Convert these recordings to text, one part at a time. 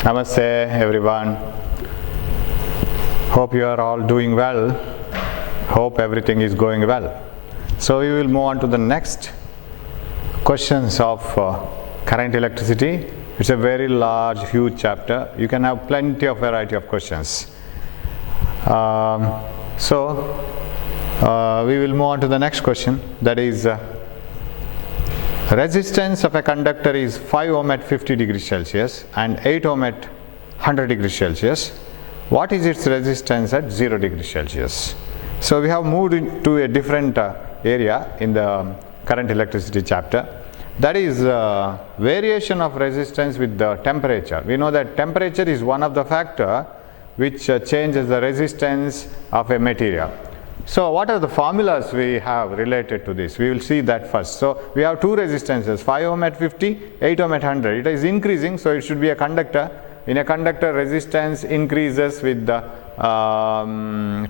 Namaste everyone. Hope you are all doing well. Hope everything is going well. So we will move on to the next questions of current electricity. It's a very large, huge chapter. You can have plenty of variety of questions. We will move on to the next question. That is, resistance of a conductor is 5 ohm at 50 degrees Celsius and 8 ohm at 100 degrees Celsius. What is its resistance at 0 degrees Celsius? So we have moved into a different area in the current electricity chapter. That is variation of resistance with the temperature. We know that temperature is one of the factor which changes the resistance of a material. So what are the formulas we have related to this? We will see that first. So we have two resistances, 5 ohm at 50, 8 ohm at 100. It is increasing, so it should be a conductor. In a conductor, resistance increases with the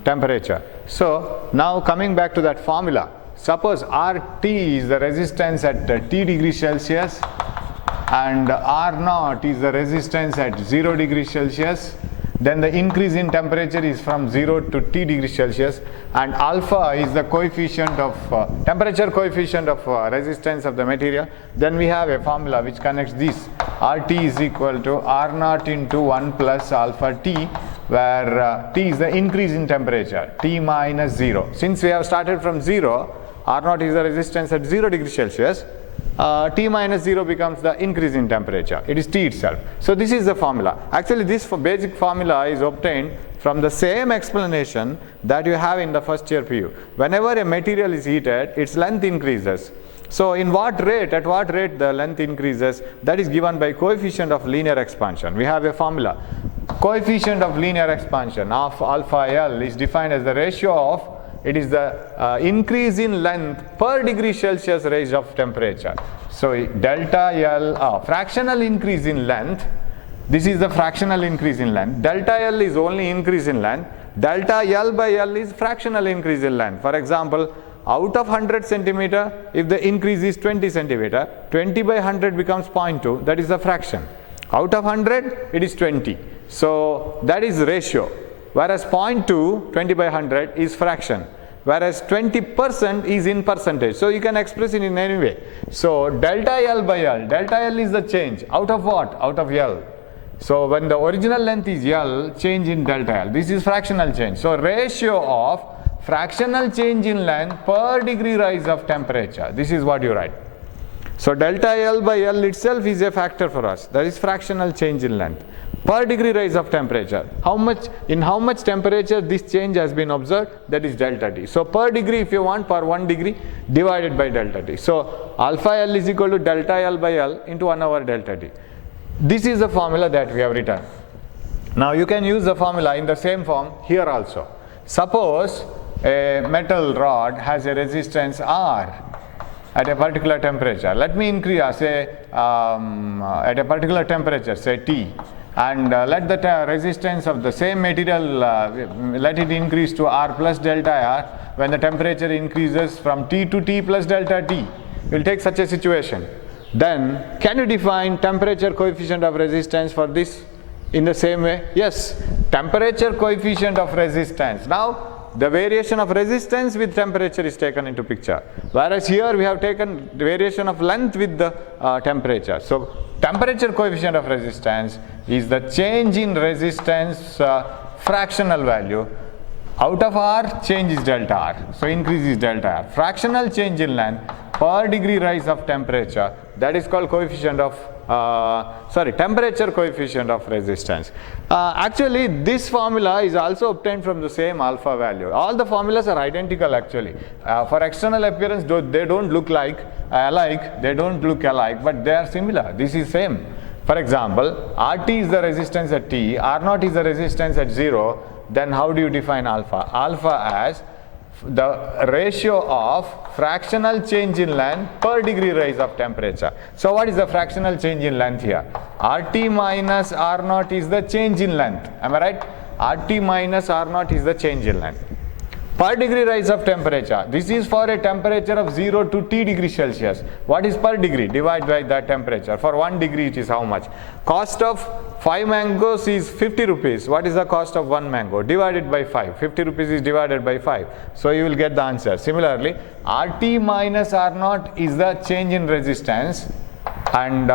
temperature. So now coming back to that formula, suppose RT is the resistance at T degrees Celsius and R0 is the resistance at 0 degrees Celsius. Then the increase in temperature is from 0 to T degrees Celsius, and alpha is the coefficient of temperature coefficient of resistance of the material. Then we have a formula which connects this. RT is equal to R0 into 1 plus alpha T, where T is the increase in temperature, T minus 0. Since we have started from 0, R0 is the resistance at 0 degrees Celsius. T minus 0 becomes the increase in temperature. It is T itself. So this is the formula. Actually, this basic formula is obtained from the same explanation that you have in the first year PU. Whenever a material is heated, its length increases. So in what rate, at what rate the length increases, that is given by coefficient of linear expansion. We have a formula. Coefficient of linear expansion of alpha L is defined as the ratio of, it is the increase in length per degree Celsius raise of temperature. So delta L, fractional increase in length, this is the fractional increase in length. Delta L is only increase in length. Delta L by L is fractional increase in length. For example, out of 100 centimeter, if the increase is 20 centimeter, 20 by 100 becomes 0.2, that is the fraction. Out of 100, it is 20. So that is ratio. Whereas 0.2, 20 by 100 is fraction. Whereas 20% is in percentage. So you can express it in any way. So delta L by L, delta L is the change. Out of what? Out of L. So when the original length is L, change in delta L. This is fractional change. So ratio of fractional change in length per degree rise of temperature. This is what you write. So delta L by L itself is a factor for us. That is fractional change in length per degree rise of temperature. In how much temperature this change has been observed, that is delta T. So per degree, if you want, per 1 degree divided by delta T. So alpha L is equal to delta L by L into 1 over delta T. This is the formula that we have written. Now you can use the formula in the same form here also. Suppose a metal rod has a resistance R at a particular temperature. Let me increase, say at a particular temperature, say T. And let the resistance of the same material, let it increase to R plus delta R when the temperature increases from T to T plus delta T. You will take such a situation. Then, can you define temperature coefficient of resistance for this in the same way? Yes, temperature coefficient of resistance. Now, the variation of resistance with temperature is taken into picture. Whereas here we have taken the variation of length with the temperature. So, temperature coefficient of resistance is the change in resistance fractional value. Out of R, change is delta R. So increase is delta R. Fractional change in length per degree rise of temperature, that is called coefficient of, temperature coefficient of resistance. Actually, this formula is also obtained from the same alpha value. All the formulas are identical actually. For external appearance, they don't look alike, but they are similar. This is same. For example, RT is the resistance at T, R0 is the resistance at 0. Then how do you define alpha? Alpha as the ratio of fractional change in length per degree rise of temperature. So what is the fractional change in length here? RT minus R0 is the change in length. Am I right? RT minus R0 is the change in length. Per degree rise of temperature. This is for a temperature of 0 to T degrees Celsius. What is per degree? Divide by that temperature. For 1 degree it is how much? Cost of 5 mangoes is 50 rupees. What is the cost of 1 mango? Divided by 5. 50 rupees is divided by 5. So you will get the answer. Similarly, RT minus R0 is the change in resistance, and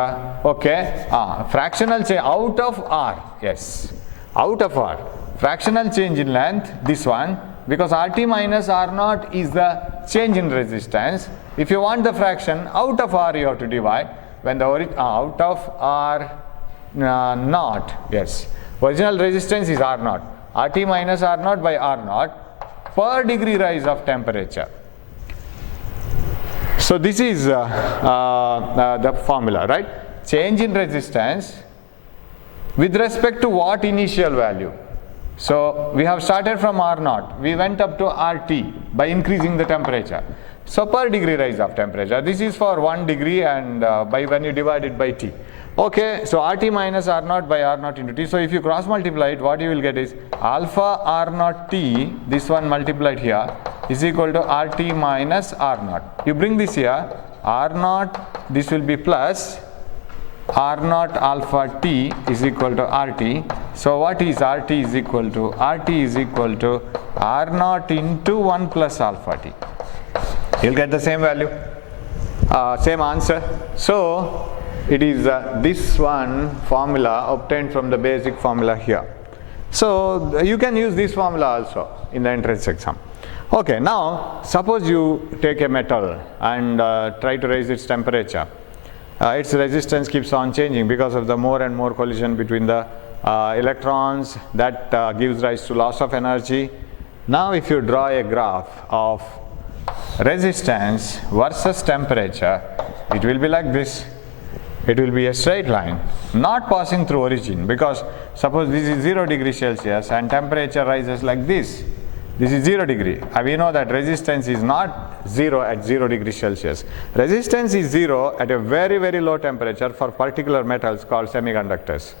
fractional change out of R. Yes, out of R. Fractional change in length, this one, because RT minus R0 is the change in resistance. If you want the fraction, out of R you have to divide. When the out of R naught, yes, original resistance is R0. RT minus R0 by R0 per degree rise of temperature. So this is the formula, right? Change in resistance with respect to what initial value? So we have started from R0, we went up to RT by increasing the temperature. So per degree rise of temperature, this is for 1 degree, and by when you divide it by T. Okay, so RT minus R0 by R0 into T. So if you cross multiply it, what you will get is alpha R0 T, this one multiplied here, is equal to RT minus R0. You bring this here, R0, this will be plus R0 alpha T is equal to RT. So what is RT is equal to? RT is equal to R0 into 1 plus alpha T. You'll get the same value, same answer. So it is this one formula obtained from the basic formula here. So you can use this formula also in the entrance exam. Okay, now suppose you take a metal and try to raise its temperature. Its resistance keeps on changing because of the more and more collision between the electrons. That gives rise to loss of energy. Now if you draw a graph of resistance versus temperature, it will be like this. It will be a straight line, not passing through origin, because suppose this is 0 degree Celsius and temperature rises like this. This is 0 degree. We know that resistance is not 0 at 0 degree Celsius. Resistance is 0 at a very, very low temperature for particular metals called semiconductors.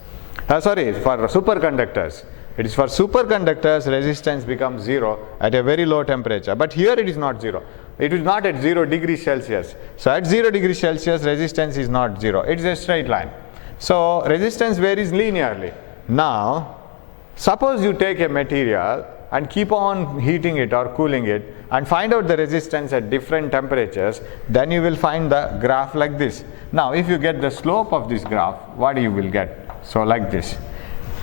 For superconductors. It is for superconductors, resistance becomes 0 at a very low temperature. But here it is not 0. It is not at 0 degree Celsius. So at 0 degree Celsius, resistance is not 0. It is a straight line. So resistance varies linearly. Now, suppose you take a material and keep on heating it or cooling it and find out the resistance at different temperatures, then you will find the graph like this. Now, if you get the slope of this graph, what you will get? So like this.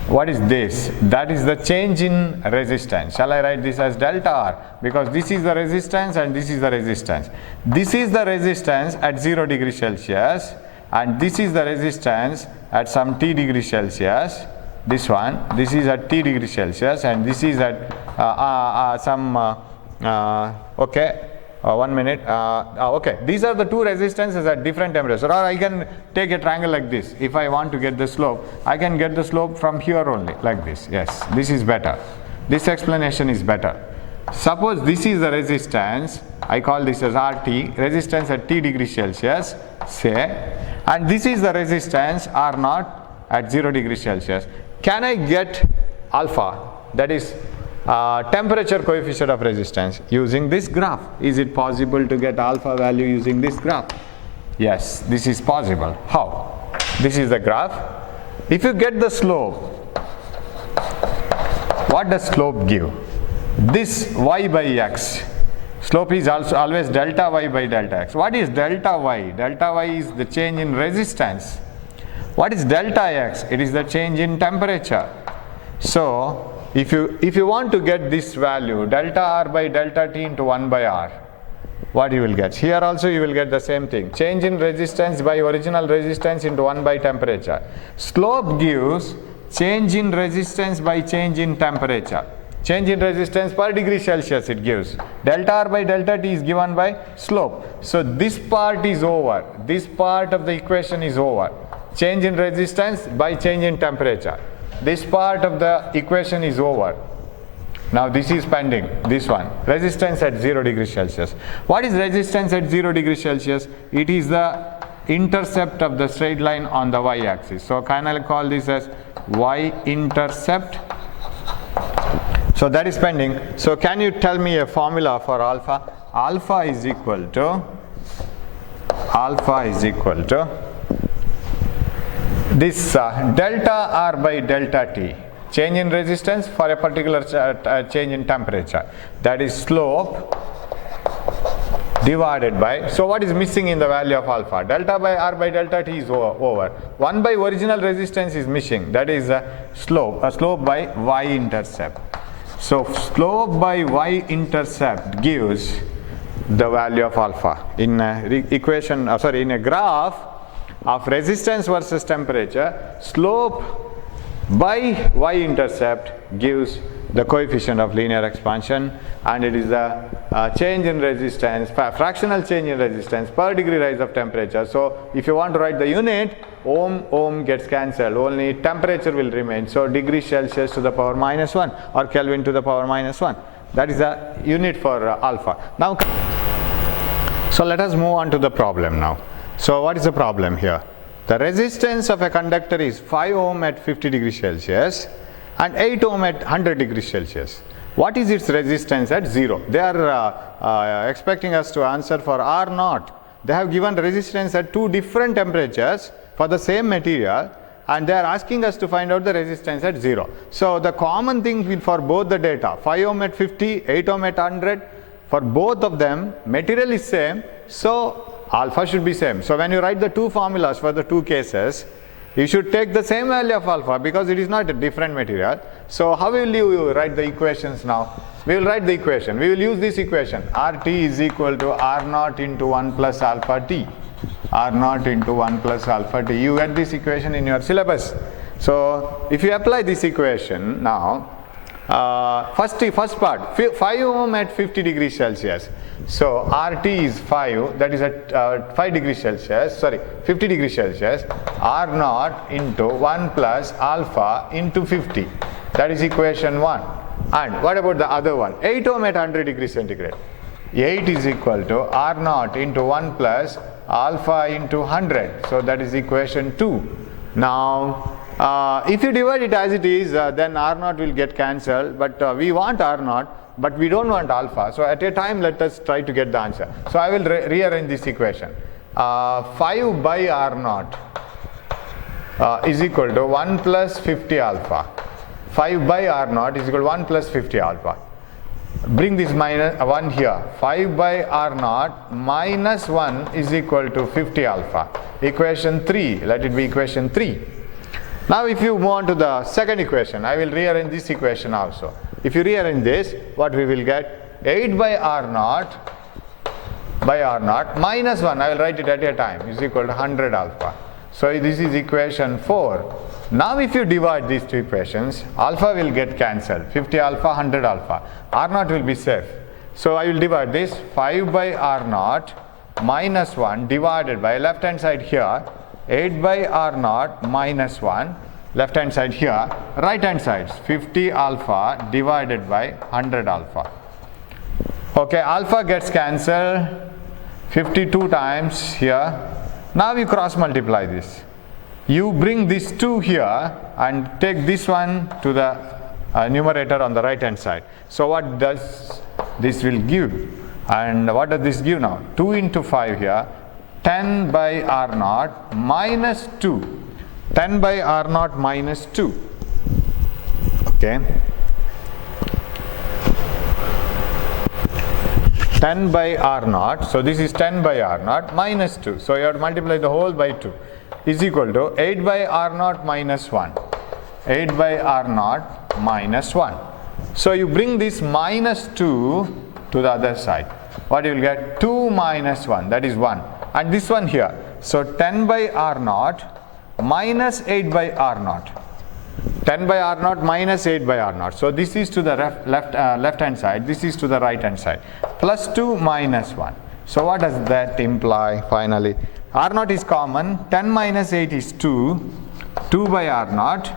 What is this? That is the change in resistance. Shall I write this as delta R? Because this is the resistance and this is the resistance. This is the resistance at 0 degree Celsius, and this is the resistance at some T degree Celsius. This one, this is at T degree Celsius, and this is at okay. 1 minute. Okay, these are the two resistances at different temperatures. Or I can take a triangle like this. If I want to get the slope, I can get the slope from here only, like this. Yes, this is better. This explanation is better. Suppose this is the resistance, I call this as RT, resistance at T degree Celsius, say, and this is the resistance R0 at 0 degree Celsius. Can I get alpha, that is temperature coefficient of resistance, using this graph? Is it possible to get alpha value using this graph? Yes, this is possible. How? This is the graph. If you get the slope, what does slope give? This y by x. Slope is also always delta y by delta x. What is delta y? Delta y is the change in resistance. What is delta x? It is the change in temperature. So if you want to get this value, delta r by delta t into 1 by r, what you will get? Here also you will get the same thing. Change in resistance by original resistance into 1 by temperature. Slope gives change in resistance by change in temperature. Change in resistance per degree Celsius it gives. Delta r by delta t is given by slope. So this part is over. This part of the equation is over. Change in resistance by change in temperature. This part of the equation is over. Now this is pending, this one. Resistance at 0 degree Celsius. What is resistance at 0 degree Celsius? It is the intercept of the straight line on the y-axis. So can I call this as y-intercept? So that is pending. So can you tell me a formula for alpha? Alpha is equal to this delta R by delta T, change in resistance for a particular change in temperature, that is slope divided by, so what is missing in the value of alpha? Delta by R by delta T is over. 1 by original resistance is missing, that is slope by y-intercept. So slope by y-intercept gives the value of alpha. In in a graph of resistance versus temperature, slope by y-intercept gives the coefficient of linear expansion, and it is the change in resistance, fractional change in resistance per degree rise of temperature. So if you want to write the unit, ohm gets cancelled, only temperature will remain. So degree Celsius to the power minus 1 or Kelvin to the power minus 1. That is the unit for alpha. Now, so let us move on to the problem now. So what is the problem here? The resistance of a conductor is 5 ohm at 50 degrees Celsius and 8 ohm at 100 degrees Celsius. What is its resistance at 0? They are expecting us to answer for R0. They have given resistance at two different temperatures for the same material, and they are asking us to find out the resistance at 0. So the common thing for both the data, 5 ohm at 50, 8 ohm at 100, for both of them material is same, so alpha should be same. So when you write the two formulas for the two cases, you should take the same value of alpha because it is not a different material. So how will you write the equations now? We will write the equation. We will use this equation. RT is equal to R0 into 1 plus alpha T. R0 into 1 plus alpha T. You get this equation in your syllabus. So if you apply this equation now, first part, 5 ohm at 50 degrees Celsius. So RT is 5, that is at 5 degrees Celsius, 50 degrees Celsius, R0 into 1 plus alpha into 50. That is equation 1. And what about the other one? 8 ohm at 100 degrees centigrade. 8 is equal to R0 into 1 plus alpha into 100. So that is equation 2. Now, if you divide it as it is, then R0 will get cancelled, but we want R0, but we don't want alpha. So at a time, let us try to get the answer. So I will rearrange this equation. 5 by R0 is equal to 1 plus 50 alpha. 5 by R0 is equal to 1 plus 50 alpha. Bring this minus 1 here. 5 by R0 minus 1 is equal to 50 alpha. Equation 3, let it be equation 3. Now if you move on to the second equation, I will rearrange this equation also. If you rearrange this, what we will get? 8 by R0 minus 1, I will write it at a time, is equal to 100 alpha. So this is equation 4. Now if you divide these two equations, alpha will get cancelled, 50 alpha, 100 alpha. R0 will be safe. So I will divide this 5 by R0 minus 1 divided by left hand side here, 8 by R0 minus 1, left hand side here, right hand side 50 alpha divided by 100 alpha. Okay, alpha gets cancelled 52 times here. Now you cross multiply this. You bring this 2 here and take this one to the numerator on the right hand side. So what does this will give? And what does this give now? 2 into 5 here, 10 by R0 minus 2. 10 by R0 minus 2. Okay. 10 by R0. So this is 10 by R0 minus 2. So you have to multiply the whole by 2. Is equal to 8 by R0 minus 1. 8 by R0 minus 1. So you bring this minus 2 to the other side. What you will get? 2 minus 1, that is 1. And this one here. So 10 by R0 minus 8 by R0. 10 by R0 minus 8 by R0. So this is to the left hand side, this is to the right hand side. Plus 2 minus 1. So what does that imply finally? R0 is common, 10 minus 8 is 2. 2 by R0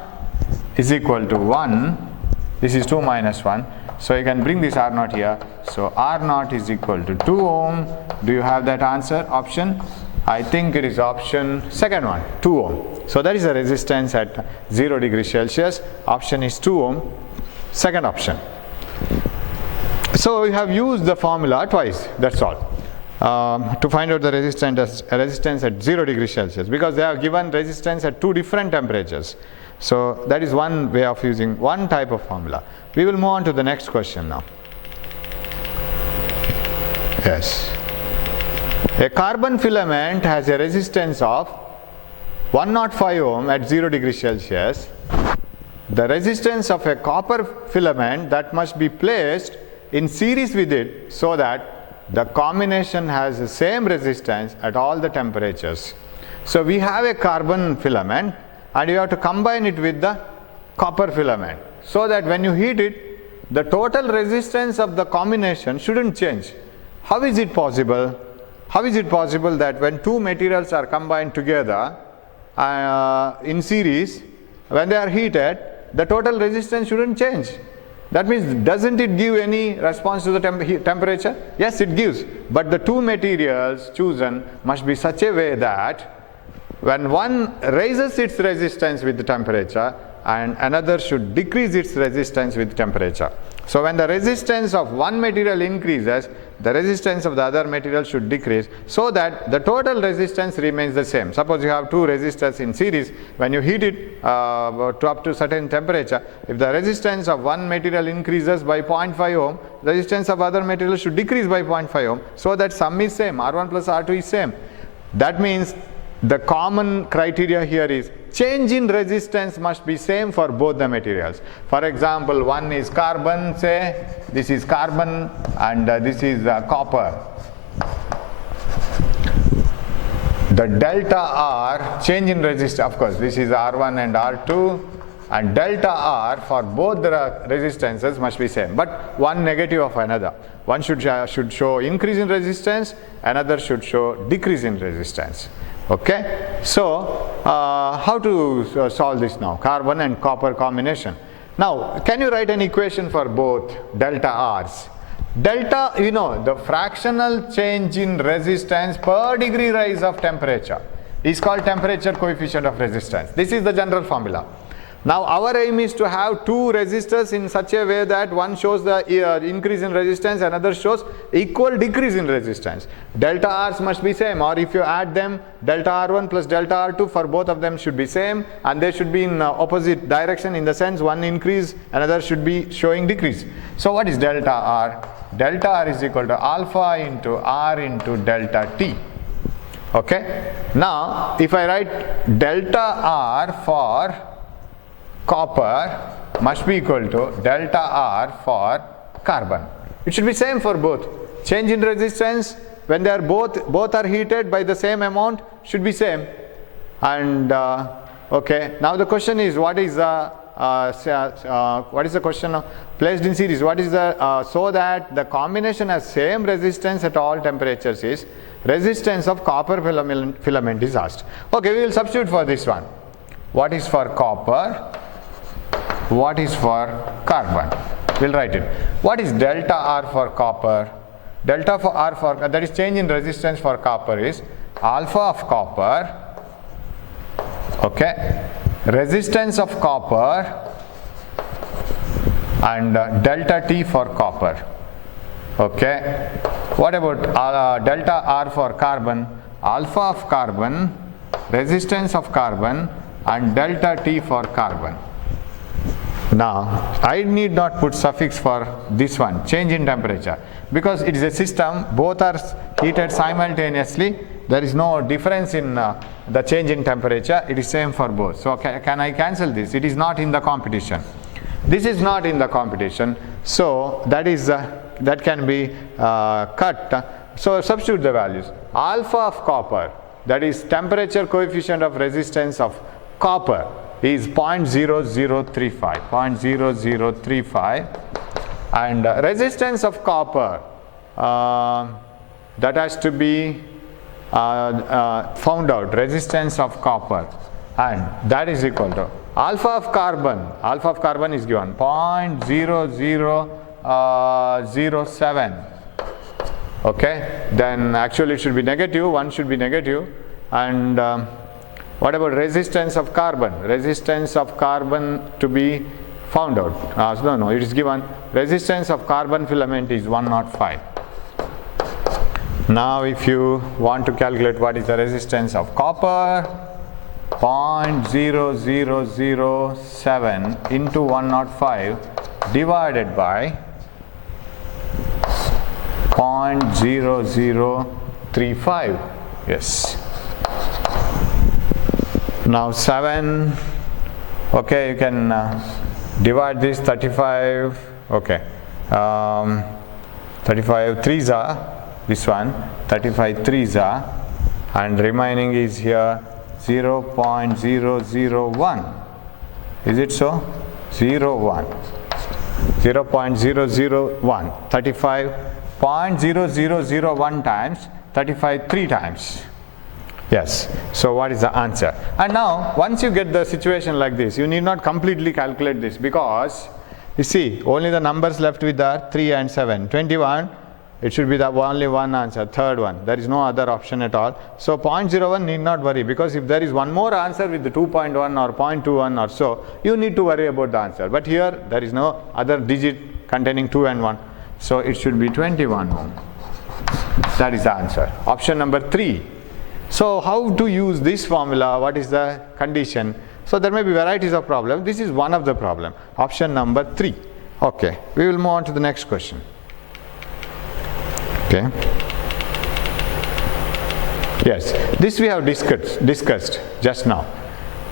is equal to 1. This is 2 minus 1. So you can bring this R0 here. So R0 is equal to 2 ohm. Do you have that answer option? I think it is option second one, 2 ohm. So that is the resistance at 0 degrees Celsius. Option is 2 ohm. Second option. So we have used the formula twice, that's all. to find out the resistance at 0 degrees Celsius, because they have given resistance at 2 different temperatures. So that is one way of using one type of formula. We will move on to the next question now. Yes. A carbon filament has a resistance of 105 ohm at 0 degrees Celsius. The resistance of a copper filament that must be placed in series with it so that the combination has the same resistance at all the temperatures. So we have a carbon filament and you have to combine it with the copper filament so that when you heat it, the total resistance of the combination shouldn't change. How is it possible? How is it possible that when two materials are combined together in series, when they are heated, the total resistance shouldn't change? That means, doesn't it give any response to the temperature? Yes, it gives. But the two materials chosen must be such a way that when one raises its resistance with the temperature and another should decrease its resistance with temperature. So when the resistance of one material increases, the resistance of the other material should decrease so that the total resistance remains the same. Suppose you have two resistors in series, when you heat it to up to certain temperature, if the resistance of one material increases by 0.5 ohm, resistance of other material should decrease by 0.5 ohm, so that sum is same, R1 plus R2 is same. That means the common criteria here is change in resistance must be same for both the materials. For example, one is carbon, say this is carbon and this is copper. The delta R change in resistance, of course this is R1 and R2, and delta R for both the resistances must be same, but one negative of another. One should show increase in resistance, another should show decrease in resistance. Okay, so how to solve this now? Carbon and copper combination. Now, can you write an equation for both delta R's? Delta, you know, the fractional change in resistance per degree rise of temperature is called temperature coefficient of resistance. This is the general formula. Now, our aim is to have two resistors in such a way that one shows the increase in resistance, another shows equal decrease in resistance. Delta R's must be same, or if you add them, delta R1 plus delta R2 for both of them should be same, and they should be in opposite direction, in the sense one increase, another should be showing decrease. So what is delta R? Delta R is equal to alpha into R into delta T. Okay. Now, if I write delta R for copper must be equal to delta R for carbon. It should be same for both. Change in resistance when they are both are heated by the same amount should be same. And okay, now the question is, what is the question of placed in series? What is the so that the combination has same resistance at all temperatures is resistance of copper filament is asked. Okay, we will substitute for this one. What is for copper? What is for carbon? We'll write it. What is delta R for copper? Delta for R for, that is change in resistance for copper, is alpha of copper, okay, resistance of copper, and delta T for copper. Okay. What about delta R for carbon? Alpha of carbon, resistance of carbon, and delta T for carbon. Now, I need not put suffix for this one, change in temperature, because it is a system, both are heated simultaneously, there is no difference in the change in temperature, it is same for both. So, can I cancel this? It is not in the competition. This is not in the competition, so that is that can be cut. So, substitute the values. Alpha of copper, that is temperature coefficient of resistance of copper, is 0.0035, and resistance of copper that has to be found out, resistance of copper, and that is equal to alpha of carbon is given 0.0007. Okay, then actually it should be negative, one should be negative, and what about resistance of carbon? Resistance of carbon to be found out. It is given resistance of carbon filament is 105. Now if you want to calculate what is the resistance of copper, 0.0007 into 105 divided by 0.0035. Yes. Now 7, okay, you can divide this 35, okay, 35 threes are, this one, 35 threes are, and remaining is here 0.001. Is it so? 0.001. 35.0001 times 35 3 times. Yes. So what is the answer? And now once you get the situation like this, you need not completely calculate this, because you see only the numbers left with are 3 and 7. 21, it should be the only one answer, third one. There is no other option at all. So 0.01 need not worry, because if there is one more answer with the 2.1 or 0.21 or so, you need to worry about the answer. But here there is no other digit containing 2 and 1. So it should be 21 ohm. That is the answer. Option number 3. So how to use this formula? What is the condition? So there may be varieties of problems. This is one of the problem. Option number 3. Okay. We will move on to the next question. Okay. Yes. This we have discussed just now.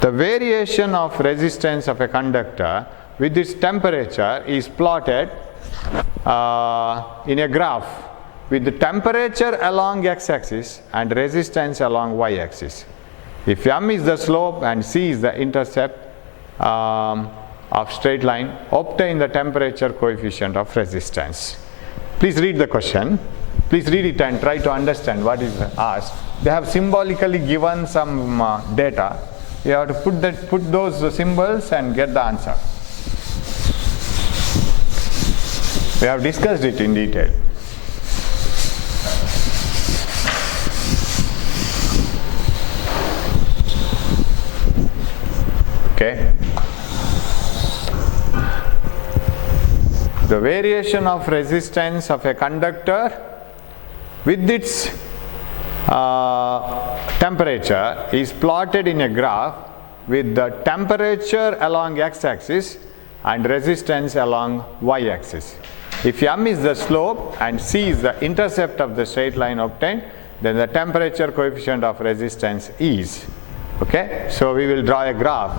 The variation of resistance of a conductor with its temperature is plotted in a graph with the temperature along x-axis and resistance along y-axis. If m is the slope and c is the intercept of straight line, obtain the temperature coefficient of resistance. Please read the question. Please read it and try to understand what is asked. They have symbolically given some data. You have to put those symbols and get the answer. We have discussed it in detail. Okay. The variation of resistance of a conductor with its temperature is plotted in a graph with the temperature along x-axis and resistance along y-axis. If m is the slope and c is the intercept of the straight line obtained, then the temperature coefficient of resistance is. Okay, so we will draw a graph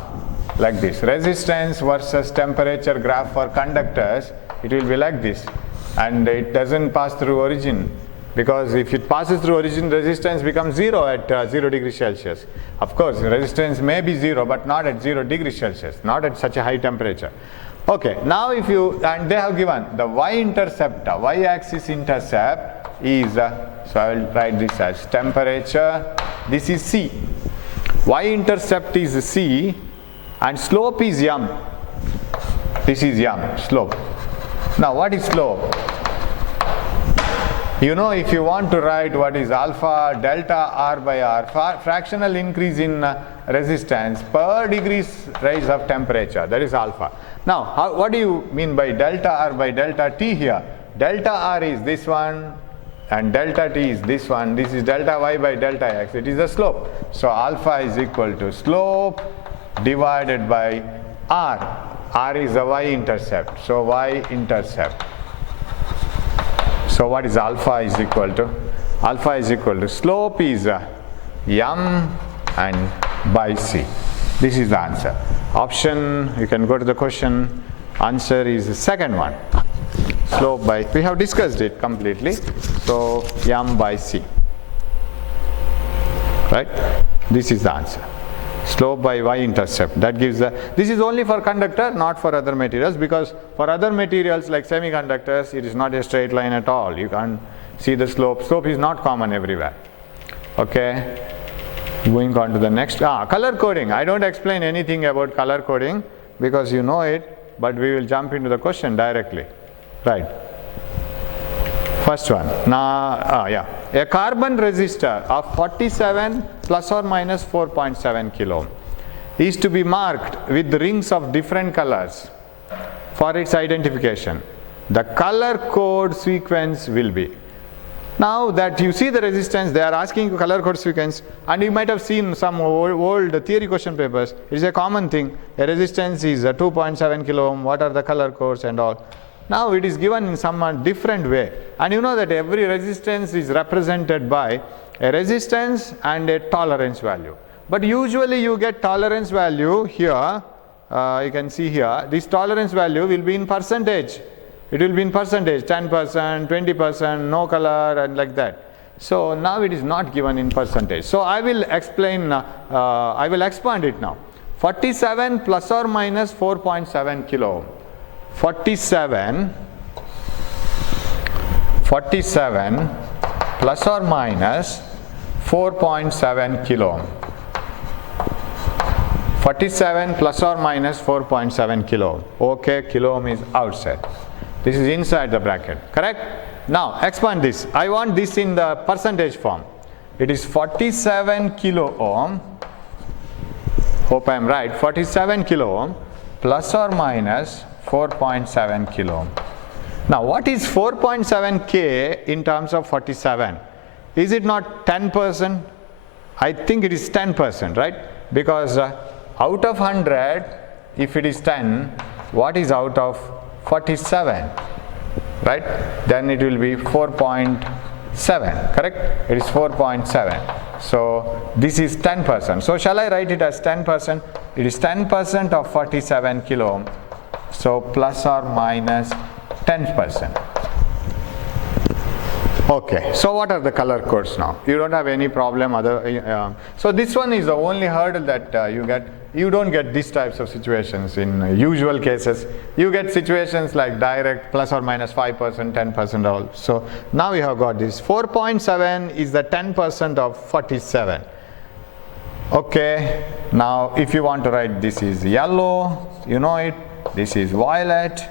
like this. Resistance versus temperature graph for conductors, it will be like this, and it doesn't pass through origin, because if it passes through origin, resistance becomes 0 at 0 degrees Celsius. Of course, resistance may be 0, but not at 0 degrees Celsius, not at such a high temperature. Okay, now if you, and they have given the y-intercept, y-axis intercept is, so I will write this as temperature, this is C. Y-intercept is C and slope is m. This is m, slope. Now what is slope? You know, if you want to write what is alpha delta r by r, fractional increase in resistance per degrees rise of temperature, that is alpha. Now, what do you mean by delta r by delta t here? Delta r is this one and delta t is this one. This is delta y by delta x. It is the slope. So, alpha is equal to slope divided by r. R is the y-intercept. So, y-intercept. So, what is alpha is equal to? Alpha is equal to slope is m and by c. This is the answer. Option, you can go to the question, answer is the second one. Slope by, we have discussed it completely. So, m by c. Right? This is the answer. Slope by y-intercept. That gives the, this is only for conductor, not for other materials, because for other materials like semiconductors, it is not a straight line at all. You can't see the slope. Slope is not common everywhere. Okay. Moving on to the next, color coding. I don't explain anything about color coding because you know it, but we will jump into the question directly. Right. First one. Now, a carbon resistor of 47 plus or minus 4.7 kilo is to be marked with rings of different colors for its identification. The color code sequence will be. Now that you see the resistance, they are asking you color code sequence, and you might have seen some old theory question papers. It is a common thing. A resistance is 2.7 kilo ohm. What are the color codes and all? Now it is given in some different way, and you know that every resistance is represented by a resistance and a tolerance value. But usually you get tolerance value here. You can see here. This tolerance value will be in percentage. It will be in percentage, 10%, 20%, no color, and like that. So now it is not given in percentage. So I will explain, I will expand it now. 47 plus or minus 4.7 kilo ohm. 47 plus or minus 4.7 kilo ohm. 47 plus or minus 4.7 kilo ohm. Okay, kilo ohm is outside. This is inside the bracket, correct? Now expand this. I want this in the percentage form. It is 47 kilo ohm. Hope I am right. 47 kilo ohm plus or minus 4.7 kilo ohm. Now what is 4.7 K in terms of 47? Is it not 10%? I think it is 10%, right? Because out of 100, if it is 10, what is out of 47, right? Then it will be 4.7, correct? It is 4.7. So this is 10%. So shall I write it as 10%? It is 10% of 47 kilo ohm. So plus or minus 10%. Okay, so what are the color codes now? You don't have any problem so this one is the only hurdle that you get. You don't get these types of situations in usual cases. You get situations like direct plus or minus 5%, 10% all. So now you have got this. 4.7 is the 10% of 47. Okay, now if you want to write, this is yellow, you know it, this is violet,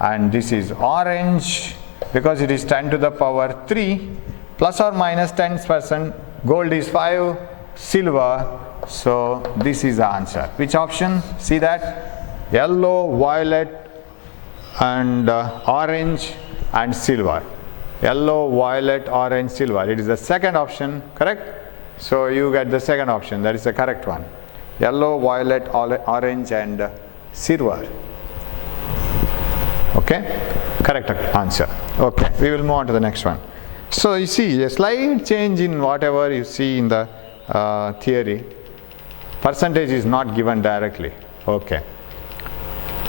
and this is orange, because it is 10 to the power 3, plus or minus 10%, gold is 5, silver, so this is the answer. Which option? See that? Yellow, violet, and orange, and silver. Yellow, violet, orange, silver. It is the second option, correct? So you get the second option, that is the correct one. Yellow, violet, orange, and silver. Okay? Correct answer. Okay, we will move on to the next one. So you see a slight change in whatever you see in the theory. Percentage is not given directly. Okay.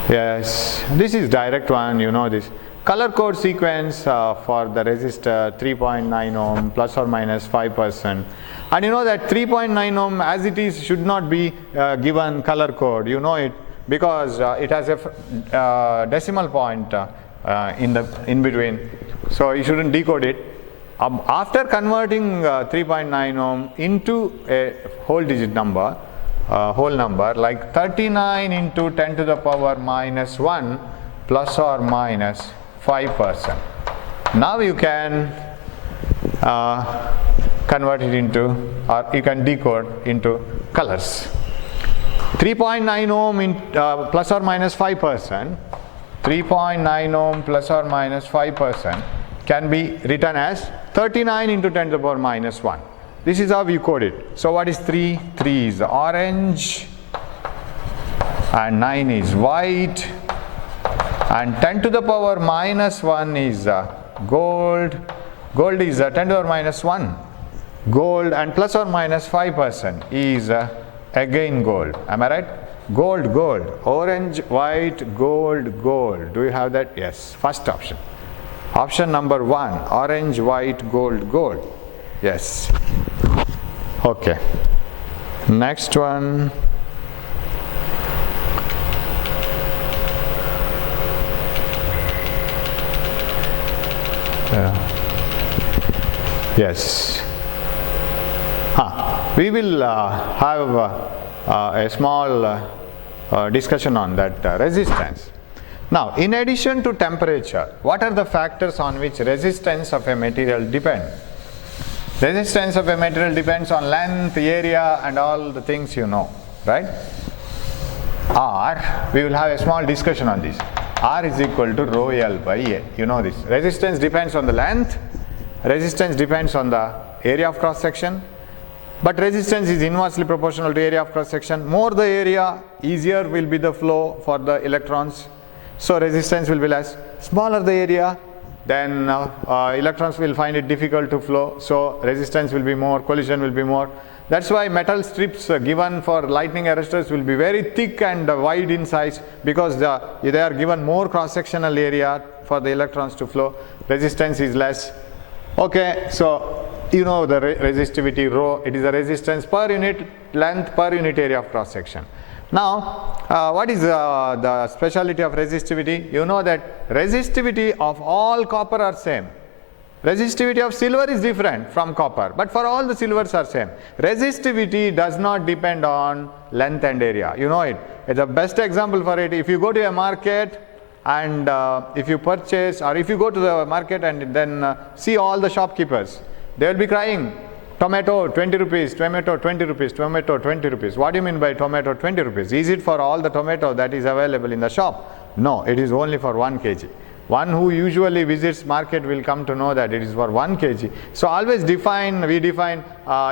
Yes, this is direct one, you know this. Color code sequence for the resistor 3.9 ohm plus or minus 5%. And you know that 3.9 ohm as it is should not be given color code, you know it, because it has a decimal point in between, so you shouldn't decode it. After converting 3.9 ohm into a whole digit number, whole number like 39 into 10 to the power minus 1 plus or minus 5%. Now you can convert it into, or you can decode into colors. 3.9 ohm in, plus or minus 5%, 3.9 ohm plus or minus 5% can be written as 39 into 10 to the power minus 1. This is how we code it. So what is 3? 3 is orange, and 9 is white, and 10 to the power minus 1 is gold. Gold is 10 to the power minus 1. Gold, and plus or minus 5% is again gold. Am I right? Gold, gold. Orange, white, gold, gold. Do you have that? Yes. First option. Option number 1. Orange, white, gold, gold. Yes. Okay. Next one. Yes. We will have a small discussion on that resistance. Now, in addition to temperature, what are the factors on which resistance of a material depends? Resistance of a material depends on length, area, and all the things you know, right? R, we will have a small discussion on this. R is equal to rho L by A. You know this. Resistance depends on the length, Resistance depends on the area of cross section, but resistance is inversely proportional to area of cross section. More the area, easier will be the flow for the electrons, so resistance will be less. Smaller the area, then electrons will find it difficult to flow, so resistance will be more, collision will be more. That's why metal strips given for lightning arresters will be very thick and wide in size, because they are given more cross-sectional area for the electrons to flow. Resistance is less. Okay, so you know the resistivity rho, it is a resistance per unit length per unit area of cross-section. Now, what is the speciality of resistivity? You know that resistivity of all copper are same. Resistivity of silver is different from copper, but for all the silvers are same. Resistivity does not depend on length and area. You know it. The best example for it, if you go to a market and if you purchase, or if you go to the market and then see all the shopkeepers, they will be crying, tomato 20 rupees, tomato 20 rupees, tomato 20 rupees. What do you mean by tomato 20 rupees? Is it for all the tomato that is available in the shop? No, it is only for 1 kg. One who usually visits market will come to know that it is for 1 kg. So always we define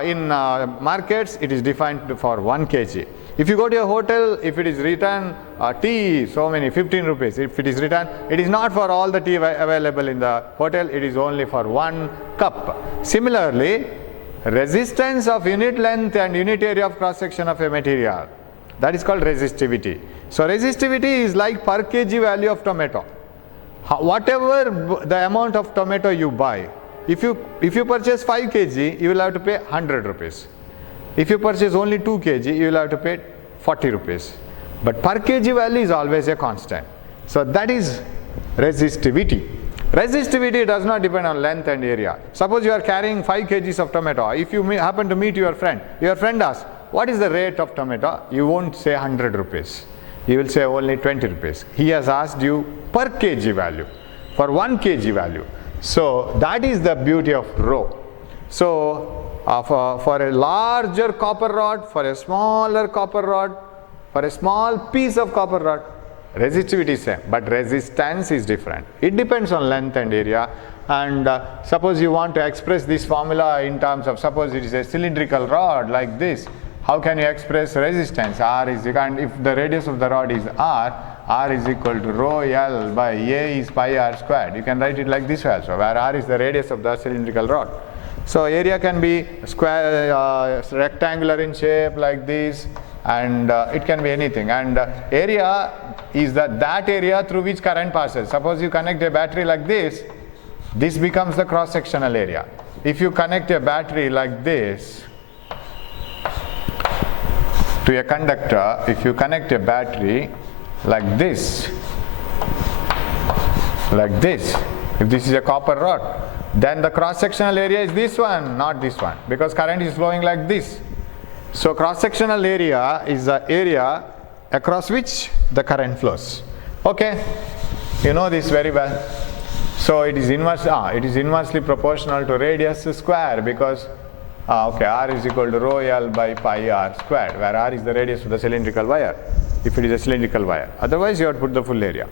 in markets, it is defined for 1 kg. If you go to a hotel, if it is written tea, so many 15 rupees, if it is written, it is not for all the tea available in the hotel, it is only for 1 cup. Similarly, resistance of unit length and unit area of cross section of a material, that is called resistivity. So resistivity is like per kg value of tomato. Whatever the amount of tomato you buy, if you purchase 5 kg, you will have to pay 100 rupees. If you purchase only 2 kg, you will have to pay 40 rupees. But per kg value is always a constant. So that is resistivity. Resistivity does not depend on length and area. Suppose you are carrying 5 kgs of tomato. If you happen to meet your friend asks, what is the rate of tomato? You won't say 100 rupees. You will say only 20 rupees. He has asked you per kg value, for 1 kg value. So that is the beauty of rho. So for a larger copper rod, for a smaller copper rod, for a small piece of copper rod, resistivity is same, but resistance is different. It depends on length and area. And suppose you want to express this formula in terms of, suppose it is a cylindrical rod like this. How can you express resistance? R is equal, and if the radius of the rod is R is equal to rho L by A is pi R squared. You can write it like this also, where R is the radius of the cylindrical rod. So area can be square, rectangular in shape like this, and it can be anything. And area is that area through which current passes. Suppose you connect a battery like this becomes the cross-sectional area. If you connect a battery like this to a conductor, if you connect a battery like this, if this is a copper rod, then the cross-sectional area is this one, not this one, because current is flowing like this. So cross-sectional area is the area across which the current flows. Okay, you know this very well. So it is inversely proportional to radius square, because R is equal to rho L by pi R squared, where R is the radius of the cylindrical wire, if it is a cylindrical wire. Otherwise you have to put the full area.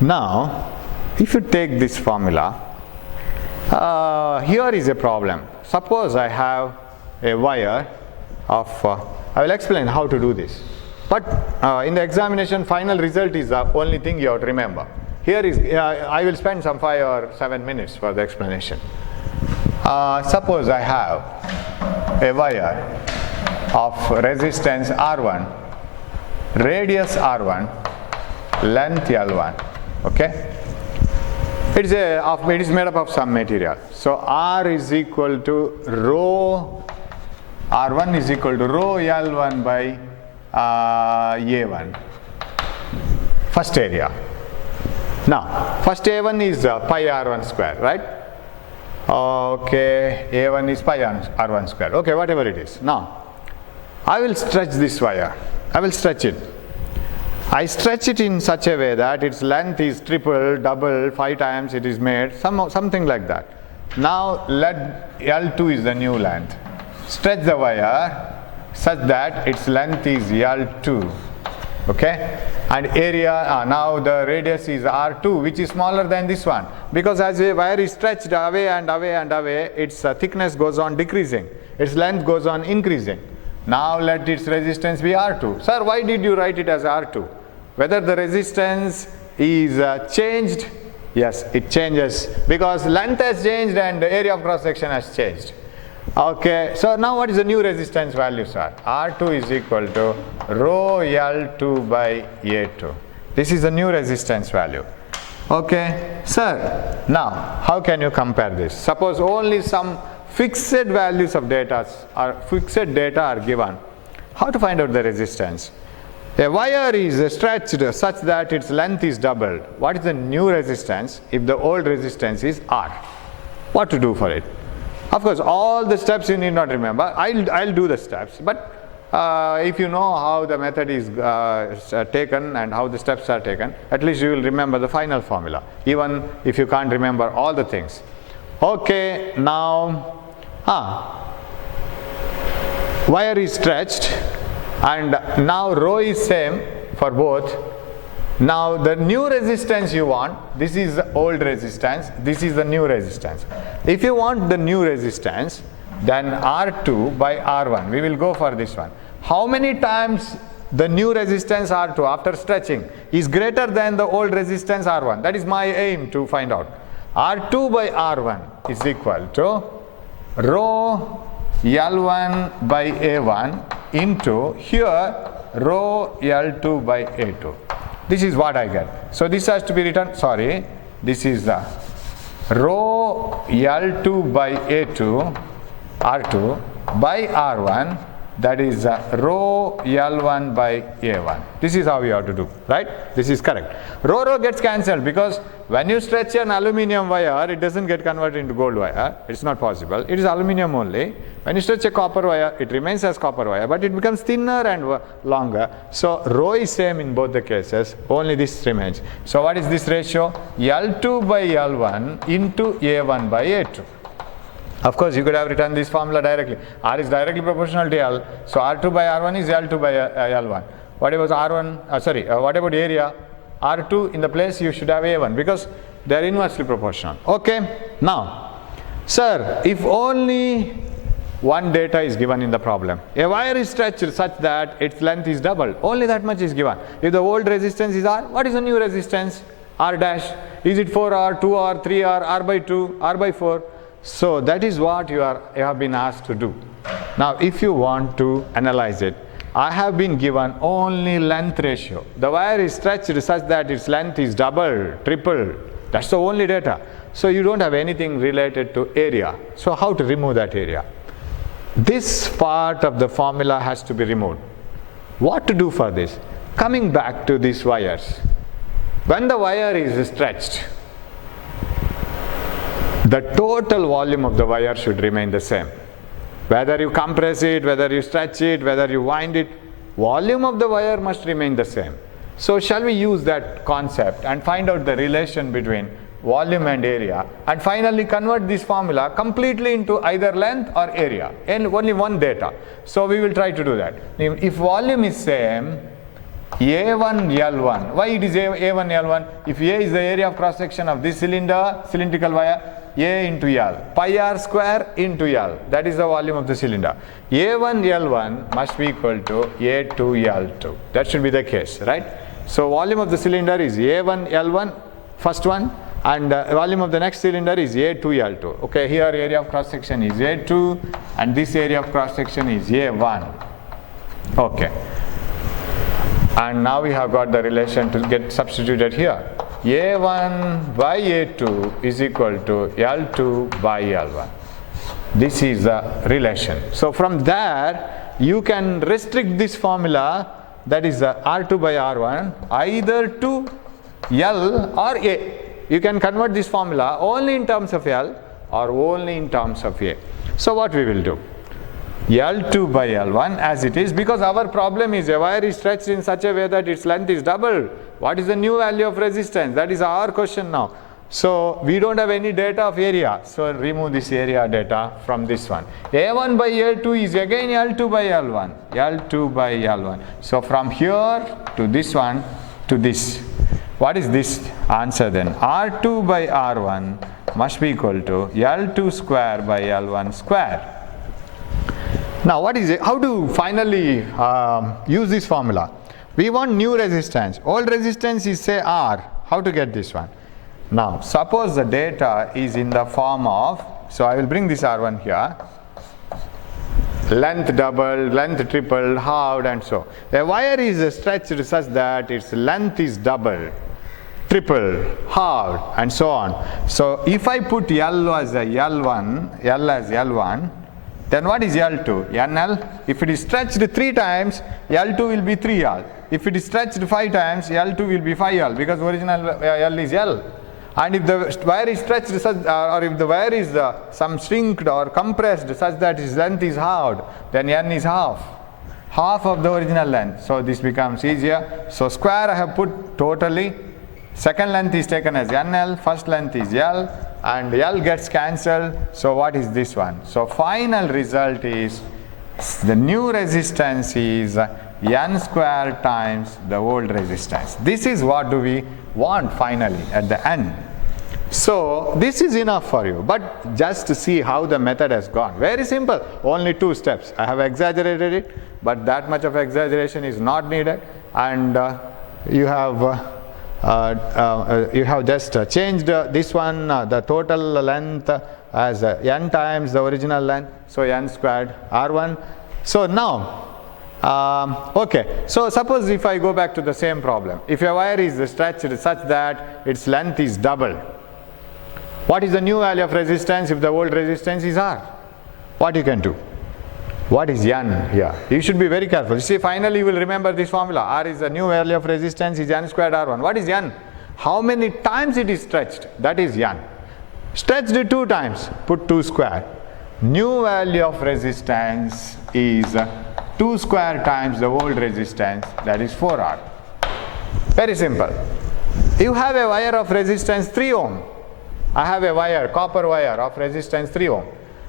Now, if you take this formula, here is a problem. Suppose I have a wire of, I will explain how to do this. But in the examination, final result is the only thing you have to remember. Here is, I will spend some 5 or 7 minutes for the explanation. Suppose I have a wire of resistance R1, radius R1, length L1. Okay, it is made up of some material. So R is equal to rho, R1 is equal to rho L1 by A1, first area. Now first A1 is pi R1 square, right? Okay, A1 is pi R1 square. Okay, whatever it is. Now I will stretch this wire. I will stretch it. I stretch it in such a way that its length is triple, double, 5 times it is made, something like that. Now let L2 is the new length. Stretch the wire such that its length is L2. Okay. And area, now the radius is R2, which is smaller than this one, because as a wire is stretched away and away and away, its thickness goes on decreasing, its length goes on increasing. Now let its resistance be R2. Sir, why did you write it as R2? Whether the resistance is changed? Yes, it changes because length has changed and the area of cross section has changed. Okay, so now what is the new resistance value, sir? R2 is equal to rho L2 by A2. This is the new resistance value. Okay, sir, now how can you compare this? Suppose only some fixed values of data are given. How to find out the resistance? A wire is stretched such that its length is doubled. What is the new resistance if the old resistance is R? What to do for it? Of course, all the steps you need not remember. I'll do the steps, but if you know how the method is taken and how the steps are taken, at least you will remember the final formula, even if you can't remember all the things. Okay, now wire is stretched and now rho is same for both. Now the new resistance you want, this is the old resistance, this is the new resistance. If you want the new resistance, then R2 by R1, we will go for this one. How many times the new resistance R2 after stretching is greater than the old resistance R1? That is my aim to find out. R2 by R1 is equal to rho L1 by A1 into here rho L2 by A2. This is what I get. So this has to be written, sorry, this is the rho L2 by A2, R2 by R1, that is rho L1 by A1. This is how we have to do, right? This is correct. Rho gets cancelled because when you stretch an aluminium wire, it doesn't get converted into gold wire. It's not possible. It is aluminium only. When you stretch a copper wire, it remains as copper wire, but it becomes thinner and longer. So rho is same in both the cases. Only this remains. So what is this ratio? L2 by L1 into A1 by A2. Of course, you could have written this formula directly. R is directly proportional to L. So R2 by R1 is L2 by L1. What about R1? What about area? R2 in the place you should have A1 because they are inversely proportional. Okay. Now, sir, if only one data is given in the problem. A wire is stretched such that its length is doubled. Only that much is given. If the old resistance is R, what is the new resistance? R dash. Is it 4R, 2R, 3R, R by 2, R by 4? So that is what you have been asked to do. Now if you want to analyze it, I have been given only length ratio. The wire is stretched such that its length is doubled, tripled. That's the only data. So you don't have anything related to area. So how to remove that area? This part of the formula has to be removed. What to do for this? Coming back to these wires. When the wire is stretched, the total volume of the wire should remain the same. Whether you compress it, whether you stretch it, whether you wind it, volume of the wire must remain the same. So shall we use that concept and find out the relation between volume and area and finally convert this formula completely into either length or area and only one data. So we will try to do that. If volume is same, A1 L1, why it is A1 L1? If A is the area of cross section of this cylindrical wire, A into L, pi r square into L, that is the volume of the cylinder. A1 L1 must be equal to A2 L2. That should be the case, right? So volume of the cylinder is A1 L1, first one, and volume of the next cylinder is A2 L2. Okay, here area of cross section is A2 and this area of cross section is A1. Okay. And now we have got the relation to get substituted here. A1 by A2 is equal to L2 by L1. This is the relation. So from there, you can restrict this formula, that is R2 by R1, either to L or A. You can convert this formula only in terms of L or only in terms of A. So what we will do? L2 by L1 as it is, because our problem is a wire is stretched in such a way that its length is doubled. What is the new value of resistance? That is our question now. So we don't have any data of area. So remove this area data from this one. A1 by A2 is again L2 by L1. L2 by L1. So from here to this one, to this. What is this answer then? R2 by R1 must be equal to L2 square by L1 square. Now what is it? How to finally use this formula? We want new resistance. Old resistance is say R. How to get this one? Now suppose the data is in the form of, so I will bring this R1 here, length doubled, length tripled, halved and so. A wire is stretched such that its length is doubled, tripled, halved and so on. So if I put L as a L1, L as L1, then what is L2? NL. If it is stretched 3 times, L2 will be 3L. If it is stretched 5 times, L2 will be 5L because original L is L. And if the wire is stretched such, or if the wire is some shrinked or compressed such that its length is halved, then N is half of the original length. So this becomes easier. So square I have put totally. Second length is taken as NL, first length is L, and L gets cancelled. So what is this one? So final result is the new resistance is N square times the old resistance. This is what do we want finally at the end. So this is enough for you, but just to see how the method has gone. Very simple, only 2 steps. I have exaggerated it, but that much of exaggeration is not needed, and you have just changed this one, the total length as N times the original length, so N squared R1. So now, okay, so suppose if I go back to the same problem, if a wire is stretched such that its length is doubled, what is the new value of resistance if the old resistance is R? What you can do? What is N here? You should be very careful. You see, finally you will remember this formula. R is the new value of resistance is N squared R1. What is N? How many times it is stretched? That is N. Stretched 2 times, put 2 square. New value of resistance is 2 square times the old resistance, that is 4R. Very simple. You have a wire of resistance 3 ohm. I have a wire, copper wire of resistance 3 ohm.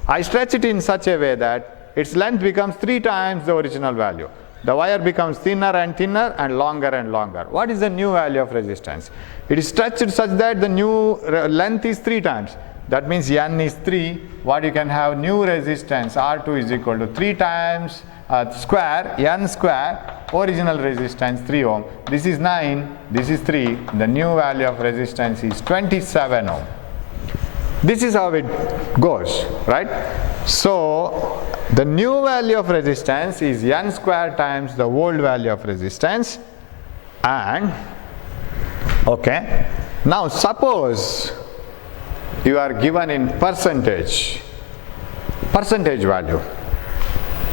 I stretch it in such a way that its length becomes 3 times the original value. The wire becomes thinner and thinner and longer and longer. What is the new value of resistance? It is stretched such that the new length is 3 times. That means N is 3. What you can have new resistance R2 is equal to 3 times square, N square, original resistance 3 ohm. This is 9, this is 3. The new value of resistance is 27 ohm. This is how it goes, right? So the new value of resistance is N square times the old value of resistance. And okay, now suppose you are given in percentage value.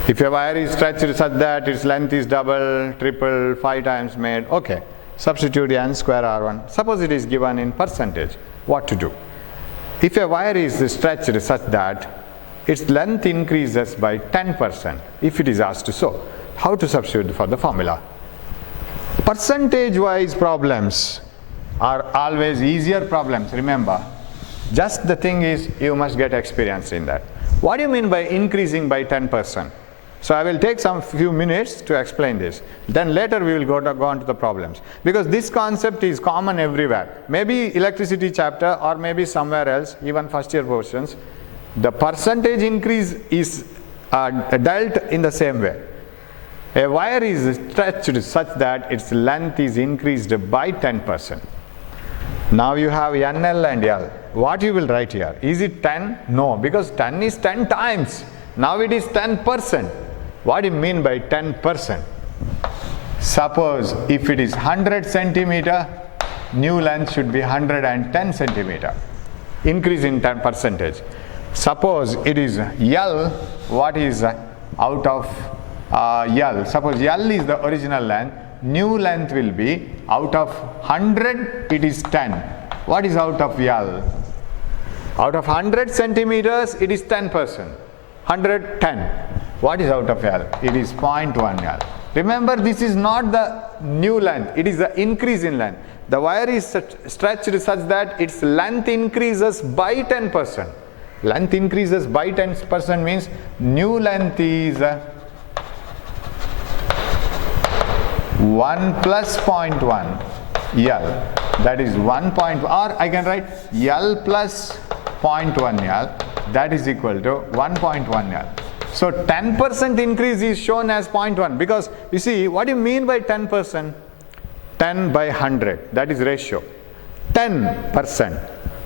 If a wire is stretched such that its length is double, triple, 5 times made, okay, substitute N square R1. Suppose it is given in percentage, what to do? If a wire is stretched such that its length increases by 10%, if it is asked to so, how to substitute for the formula? Percentage wise problems are always easier problems, remember. Just the thing is, you must get experience in that. What do you mean by increasing by 10%? So I will take some few minutes to explain this. Then later we will go on to the problems. Because this concept is common everywhere. Maybe electricity chapter or maybe somewhere else, even first year portions. The percentage increase is dealt in the same way. A wire is stretched such that its length is increased by 10%. Now you have NL and L. What you will write here? Is it 10? No, because 10 is 10 times. Now it is 10%. What do you mean by 10%? Suppose if it is 100 centimeter, new length should be 110 centimeter. Increase in 10%. Suppose it is L, what is out of L? Suppose L is the original length, new length will be out of 100, it is 10. What is out of L? Out of 100 centimeters, it is 10%. 110. What is out of L? It is 0.1 L. Remember, this is not the new length, it is the increase in length. The wire is stretched such that its length increases by 10%. Length increases by 10% means new length is 1 plus 0.1. L, that is 1 point, or I can write L plus 0.1 L, that is equal to 1.1 L. So 10% increase is shown as 0.1, because you see, what do you mean by 10%? 10 by 100, that is ratio. 10%,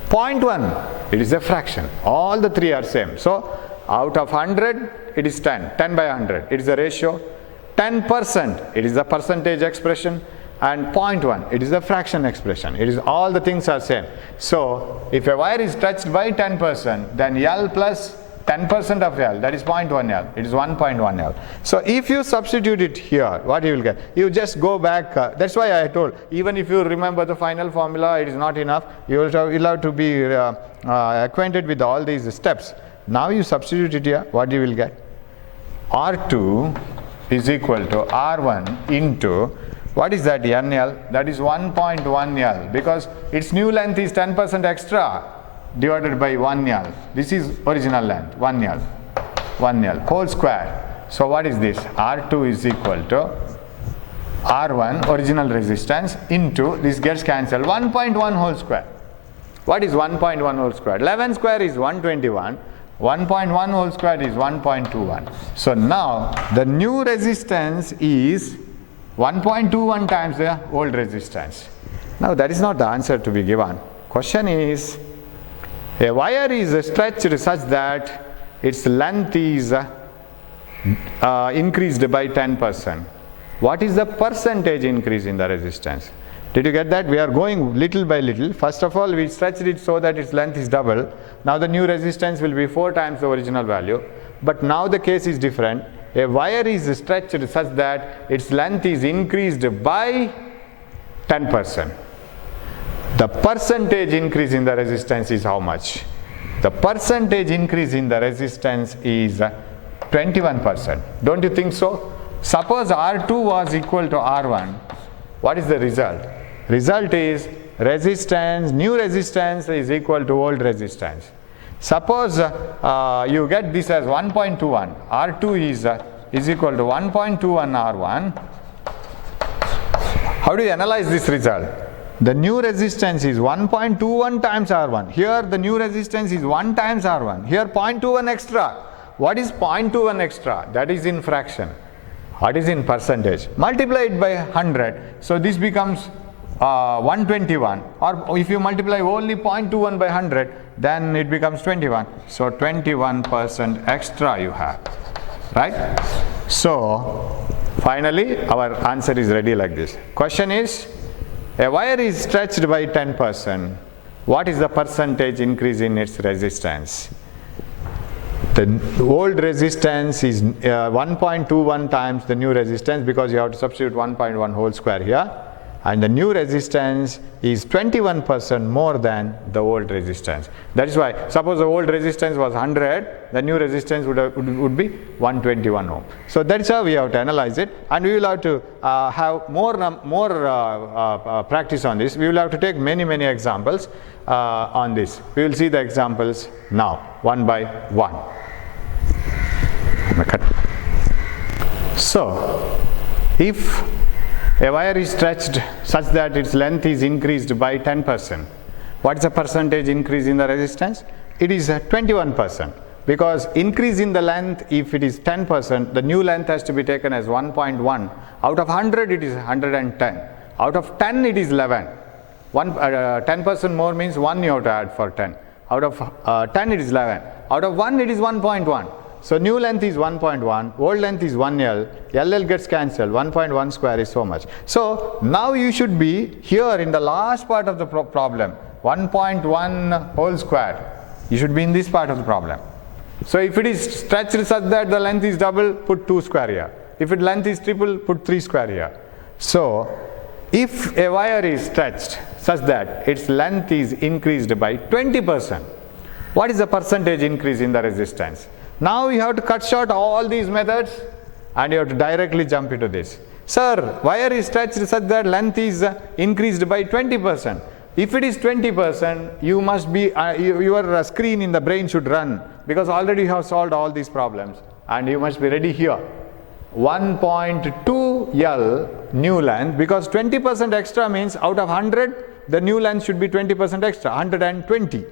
0.1, it is a fraction. All the three are same. So out of 100, it is 10. 10 by 100, it is a ratio. 10%, it is the percentage expression. And 0.1, it is the fraction expression. It is, all the things are same. So if a wire is stretched by 10%, then L plus 10% of L, that is 0.1 L, it is 1.1 L. So if you substitute it here, what you will get? You just go back, that's why I told, even if you remember the final formula, it is not enough. You will have to be acquainted with all these steps. Now you substitute it here, what you will get? R2 is equal to R1 into, what is that, NL? That is 1.1 L, because its new length is 10% extra divided by 1 L. This is original length, 1 L. 1 L whole square. So what is this? R2 is equal to R1 original resistance into, this gets cancelled, 1.1 whole square. What is 1.1 whole square? 11 square is 121. 1.1 whole square is 1.21. So now the new resistance is 1.21 times the old resistance. Now that is not the answer to be given. Question is, a wire is stretched such that its length is increased by 10%. What is the percentage increase in the resistance? Did you get that? We are going little by little. First of all, we stretched it so that its length is double. Now the new resistance will be 4 times the original value. But now the case is different. A wire is stretched such that its length is increased by 10%. The percentage increase in the resistance is how much? The percentage increase in the resistance is 21%. Don't you think so? Suppose R2 was equal to R1. What is the result? Result is resistance, new resistance is equal to old resistance. Suppose you get this as 1.21. R2 is equal to 1.21 R1. How do you analyze this result? The new resistance is 1.21 times R1. Here the new resistance is 1 times R1. Here 0.21 extra. What is 0.21 extra? That is in fraction. What is in percentage? Multiply it by 100. So this becomes 121. Or if you multiply only 0.21 by 100, then it becomes 21. So 21% extra you have. Right? So finally our answer is ready like this. Question is, a wire is stretched by 10%. What is the percentage increase in its resistance? The old resistance is 1.21 times the new resistance, because you have to substitute 1.1 whole square here. And the new resistance is 21% more than the old resistance. That is why, suppose the old resistance was 100, the new resistance would be 121 ohm. So that's how we have to analyze it, and we will have to have more practice on this. We will have to take many examples on this. We will see the examples now, one by one. So, if a wire is stretched such that its length is increased by 10%. What is the percentage increase in the resistance? It is 21%, because increase in the length, if it is 10%, the new length has to be taken as 1.1. Out of 100 it is 110. Out of 10 it is 11. 10% more means 1 you have to add for 10. Out of 10 it is 11. Out of 1 it is 1.1. So new length is 1.1, old length is 1L, LL gets cancelled, 1.1 square is so much. So now you should be here in the last part of the problem, 1.1 whole square. You should be in this part of the problem. So if it is stretched such that the length is double, put 2 square here. If its length is triple, put 3 square here. So if a wire is stretched such that its length is increased by 20%, what is the percentage increase in the resistance? Now you have to cut short all these methods and you have to directly jump into this. Sir, wire is stretched such that length is increased by 20%. If it is 20%, you must be, your screen in the brain should run, because already you have solved all these problems and you must be ready here. 1.2 2L new length, because 20% extra means out of 100, the new length should be 20% extra, 120.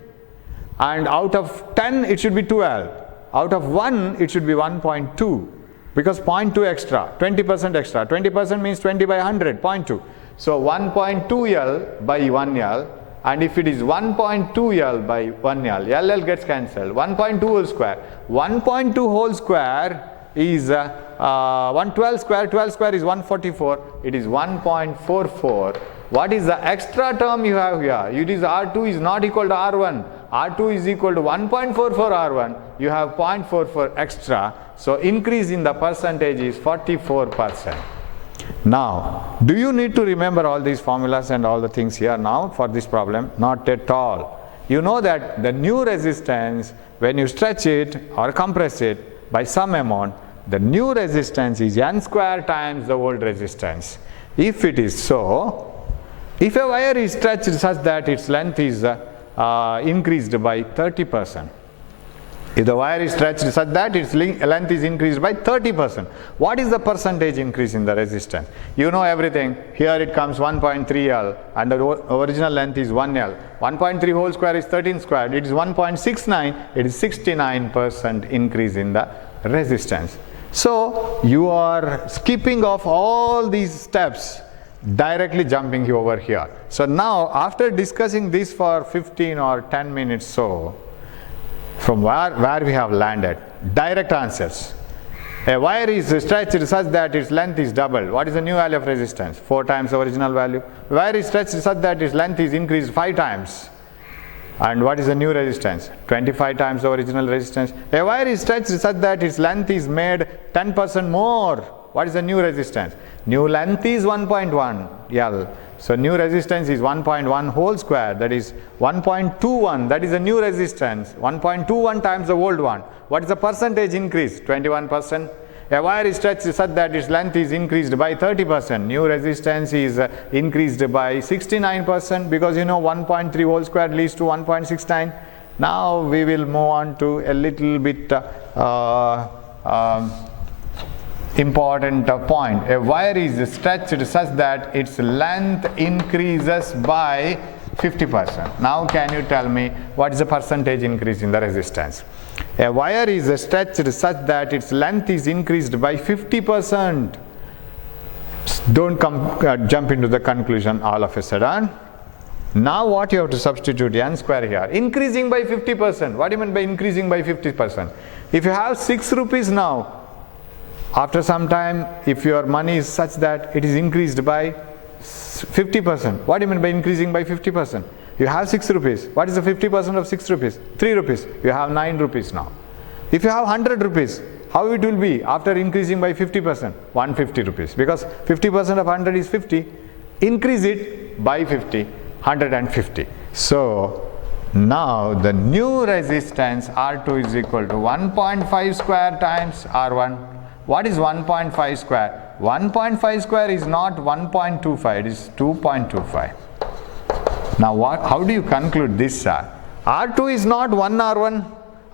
And out of 10, it should be 2L. Out of 1, it should be 1.2. Because 0.2 extra, 20% extra. 20% means 20 by 100, 0.2. So 1.2L by 1L. And if it is 1.2L by 1L, LL gets cancelled. 1.2 whole square. 1.2 whole square is 112 square. 12 square is 144. It is 1.44. What is the extra term you have here? It is R2 is not equal to R1. R2 is equal to 1.44 R1. You have 0.44 extra. So increase in the percentage is 44%. Now, do you need to remember all these formulas and all the things here now for this problem? Not at all. You know that the new resistance, when you stretch it or compress it by some amount, the new resistance is N square times the old resistance. If it is so, if a wire is stretched such that its length is increased by 30%, if the wire is stretched such that its length is increased by 30%, what is the percentage increase in the resistance? You know everything. Here it comes 1.3L and the original length is 1L. 1.3 whole square is 13 squared. It is 1.69. It is 69% increase in the resistance. So you are skipping off all these steps, directly jumping over here. So now after discussing this for 15 or 10 minutes so, from where we have landed, direct answers. A wire is stretched such that its length is doubled. What is the new value of resistance? 4 times the original value. A wire is stretched such that its length is increased 5 times. And what is the new resistance? 25 times the original resistance. A wire is stretched such that its length is made 10% more. What is the new resistance? New length is 1.1 L. So new resistance is 1.1 whole square, that is 1.21, that is the new resistance, 1.21 times the old one. What is the percentage increase? 21%. A wire is stretched such that its length is increased by 30%. New resistance is increased by 69%, because you know 1.3 whole square leads to 1.69. Now we will move on to a little bit important point. A wire is stretched such that its length increases by 50%. Now can you tell me what is the percentage increase in the resistance? A wire is stretched such that its length is increased by 50%. Don't jump into the conclusion all of a sudden. Now what you have to substitute N square here? Increasing by 50%. What do you mean by increasing by 50%? If you have 6 rupees now, after some time, if your money is such that it is increased by 50%, what do you mean by increasing by 50%? You have 6 rupees. What is the 50% of 6 rupees? 3 rupees. You have 9 rupees now. If you have 100 rupees, how it will be after increasing by 50%? 150 rupees. Because 50% of 100 is 50. Increase it by 50, 150. So now the new resistance R2 is equal to 1.5 square times R1. What is 1.5 square? 1.5 square is not 1.25, it is 2.25. Now how do you conclude this, sir? R2 is not 1 R1.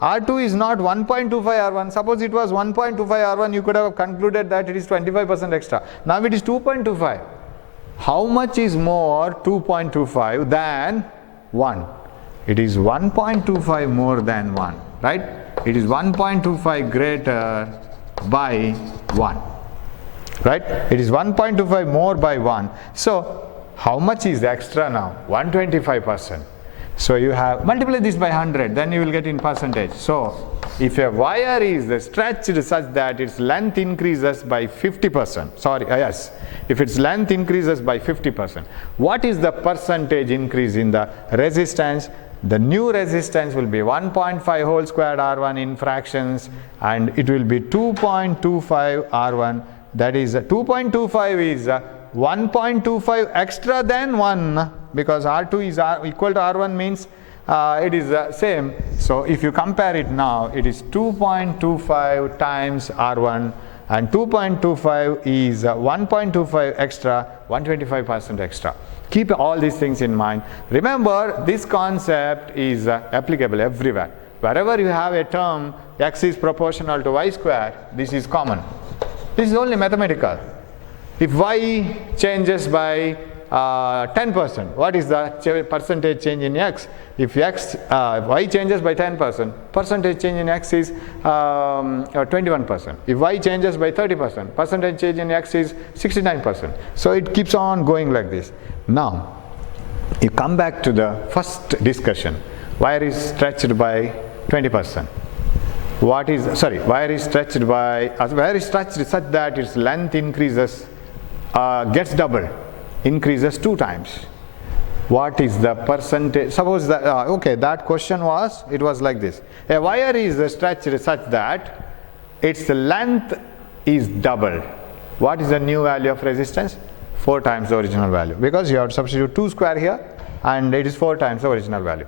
R2 is not 1.25 R1. Suppose it was 1.25 R1, you could have concluded that it is 25% extra. Now it is 2.25. How much is more 2.25 than 1? It is 1.25 more than 1, right? It is 1.25 greater by 1, right? It is 1.25 more by 1. So how much is extra now? 125%. So you have multiply this by 100, then you will get in percentage. So if a wire is stretched such that its length increases by 50%, yes, if its length increases by 50%, what is the percentage increase in the resistance? The new resistance will be 1.5 whole squared R1 in fractions, and it will be 2.25 R1. That is 2.25 is 1.25 extra than 1, because R2 is equal to R1 means it is same. So if you compare it now, it is 2.25 times R1, and 2.25 is 1.25 extra, 125% extra. Keep all these things in mind. Remember, this concept is applicable everywhere. Wherever you have a term x is proportional to y square, this is common. This is only mathematical. If y changes by 10%, what is the percentage change in x? If y changes by 10%, percentage change in x is 21%. If y changes by 30%, percentage change in x is 69%. So it keeps on going like this. Now, you come back to the first discussion. Wire is stretched by 20%. Wire is stretched such that its length increases, gets doubled, increases 2 times. What is the percentage? Suppose that, that question was, it was like this. A wire is stretched such that its length is doubled. What is the new value of resistance? 4 times the original value, because you have to substitute 2 square here and it is 4 times the original value.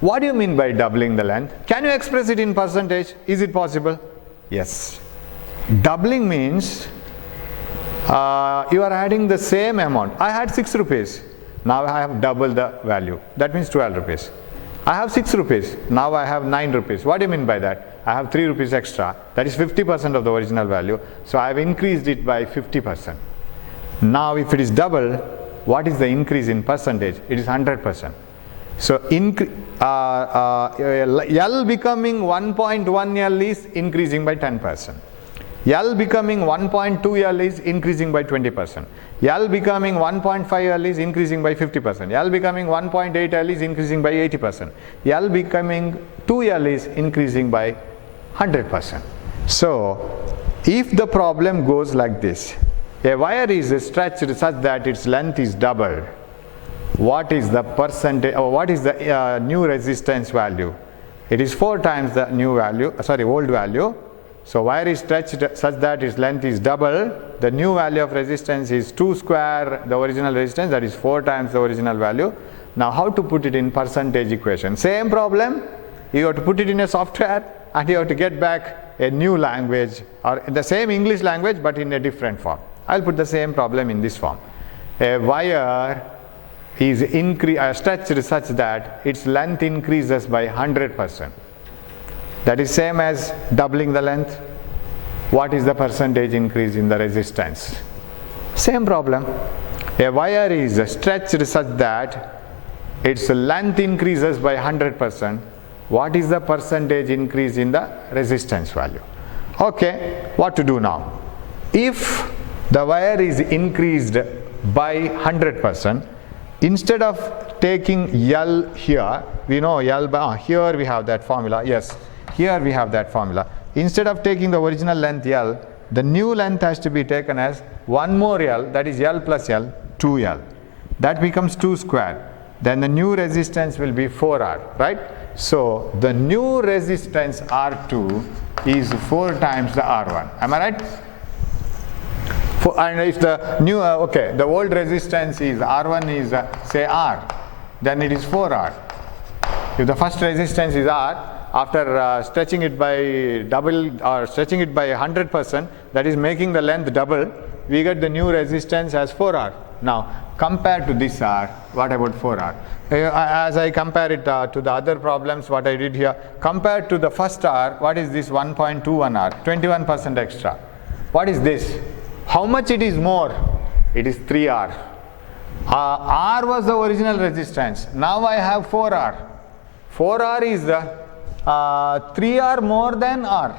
What do you mean by doubling the length? Can you express it in percentage? Is it possible? Yes. Doubling means you are adding the same amount. I had 6 rupees. Now I have double the value. That means 12 rupees. I have 6 rupees. Now I have 9 rupees. What do you mean by that? I have 3 rupees extra. That is 50% of the original value. So I have increased it by 50%. Now if it is double, what is the increase in percentage? It is 100%. So L becoming 1.1 L is increasing by 10%. L becoming 1.2 L is increasing by 20%. L becoming 1.5 L is increasing by 50%. L becoming 1.8 L is increasing by 80%. L becoming 2 L is increasing by 100%. So if the problem goes like this, a wire is stretched such that its length is doubled, what is the percentage, or what is the new resistance value? It is 4 times the new value, old value. So wire is stretched such that its length is double. The new value of resistance is 2 square the original resistance, that is 4 times the original value. Now how to put it in percentage equation? Same problem, you have to put it in a software and you have to get back a new language, or the same English language but in a different form. I'll put the same problem in this form. A wire is stretched such that its length increases by 100%. That is same as doubling the length. What is the percentage increase in the resistance? Same problem. A wire is stretched such that its length increases by 100%. What is the percentage increase in the resistance value? Okay, what to do now? If the wire is increased by 100%, instead of taking L here, we know L by, here we have that formula, yes, here we have that formula. Instead of taking the original length L, the new length has to be taken as 1 more L, that is L plus L, 2L. That becomes 2 square. Then the new resistance will be 4R, right? So the new resistance R2 is 4 times the R1. Am I right? And if the new, the old resistance is R1 is say R, then it is 4R. If the first resistance is R, after stretching it by double or stretching it by 100%, that is making the length double, we get the new resistance as 4R. Now compared to this R, what about 4R? As I compare it to the other problems, what I did here, compared to the first R, what is this 1.21 R? 21% extra. What is this? How much it is more? It is 3R. R was the original resistance. Now I have 4R. 4R is 3R more than R.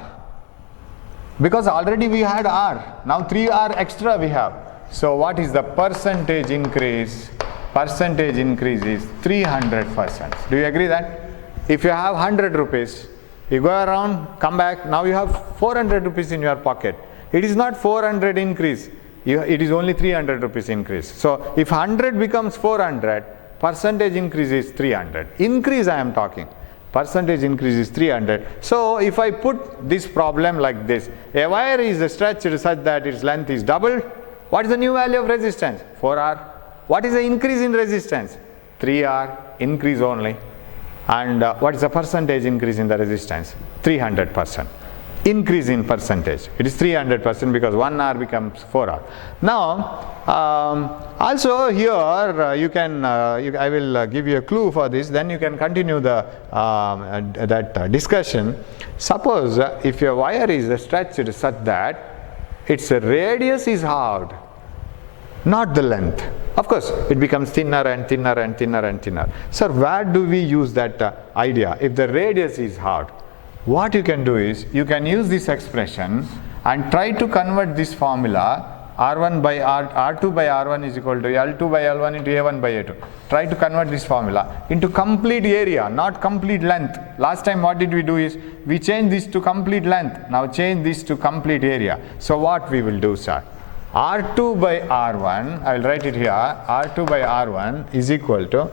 Because already we had R. Now 3R extra we have. So what is the percentage increase? Percentage increase is 300%. Do you agree that? If you have 100 rupees, you go around, come back, now you have 400 rupees in your pocket. It is not 400 increase, it is only 300 rupees increase. So if 100 becomes 400, percentage increase is 300. Increase I am talking. Percentage increase is 300. So if I put this problem like this, a wire is stretched such that its length is doubled. What is the new value of resistance? 4R. What is the increase in resistance? 3R, increase only. And what is the percentage increase in the resistance? 300%. Increase in percentage. It is 300% because 1R becomes 4R. Now, also here you can, I will give you a clue for this, then you can continue the that discussion. Suppose if your wire is stretched such that its radius is halved, not the length. Of course, it becomes thinner and thinner and thinner and thinner. Sir, where do we use that idea? If the radius is hard, what you can do is, you can use this expression and try to convert this formula R1 by R2 by R1 is equal to L2 by L1 into A1 by A2. Try to convert this formula into complete area, not complete length. Last time what did we do is, we changed this to complete length. Now change this to complete area. So what we will do, sir? R2 by R1, I will write it here, R2 by R1 is equal to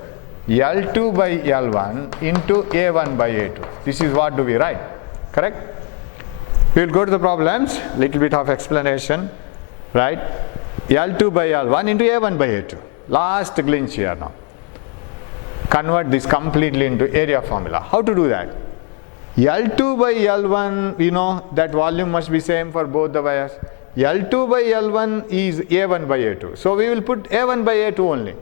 L2 by L1 into A1 by A2. This is what do we write, correct? We will go to the problems, little bit of explanation, right? L2 by L1 into A1 by A2. Last glitch here now. Convert this completely into area formula. How to do that? L2 by L1, we know that volume must be same for both the wires. L2 by L1 is A1 by A2. So we will put A1 by A2 only.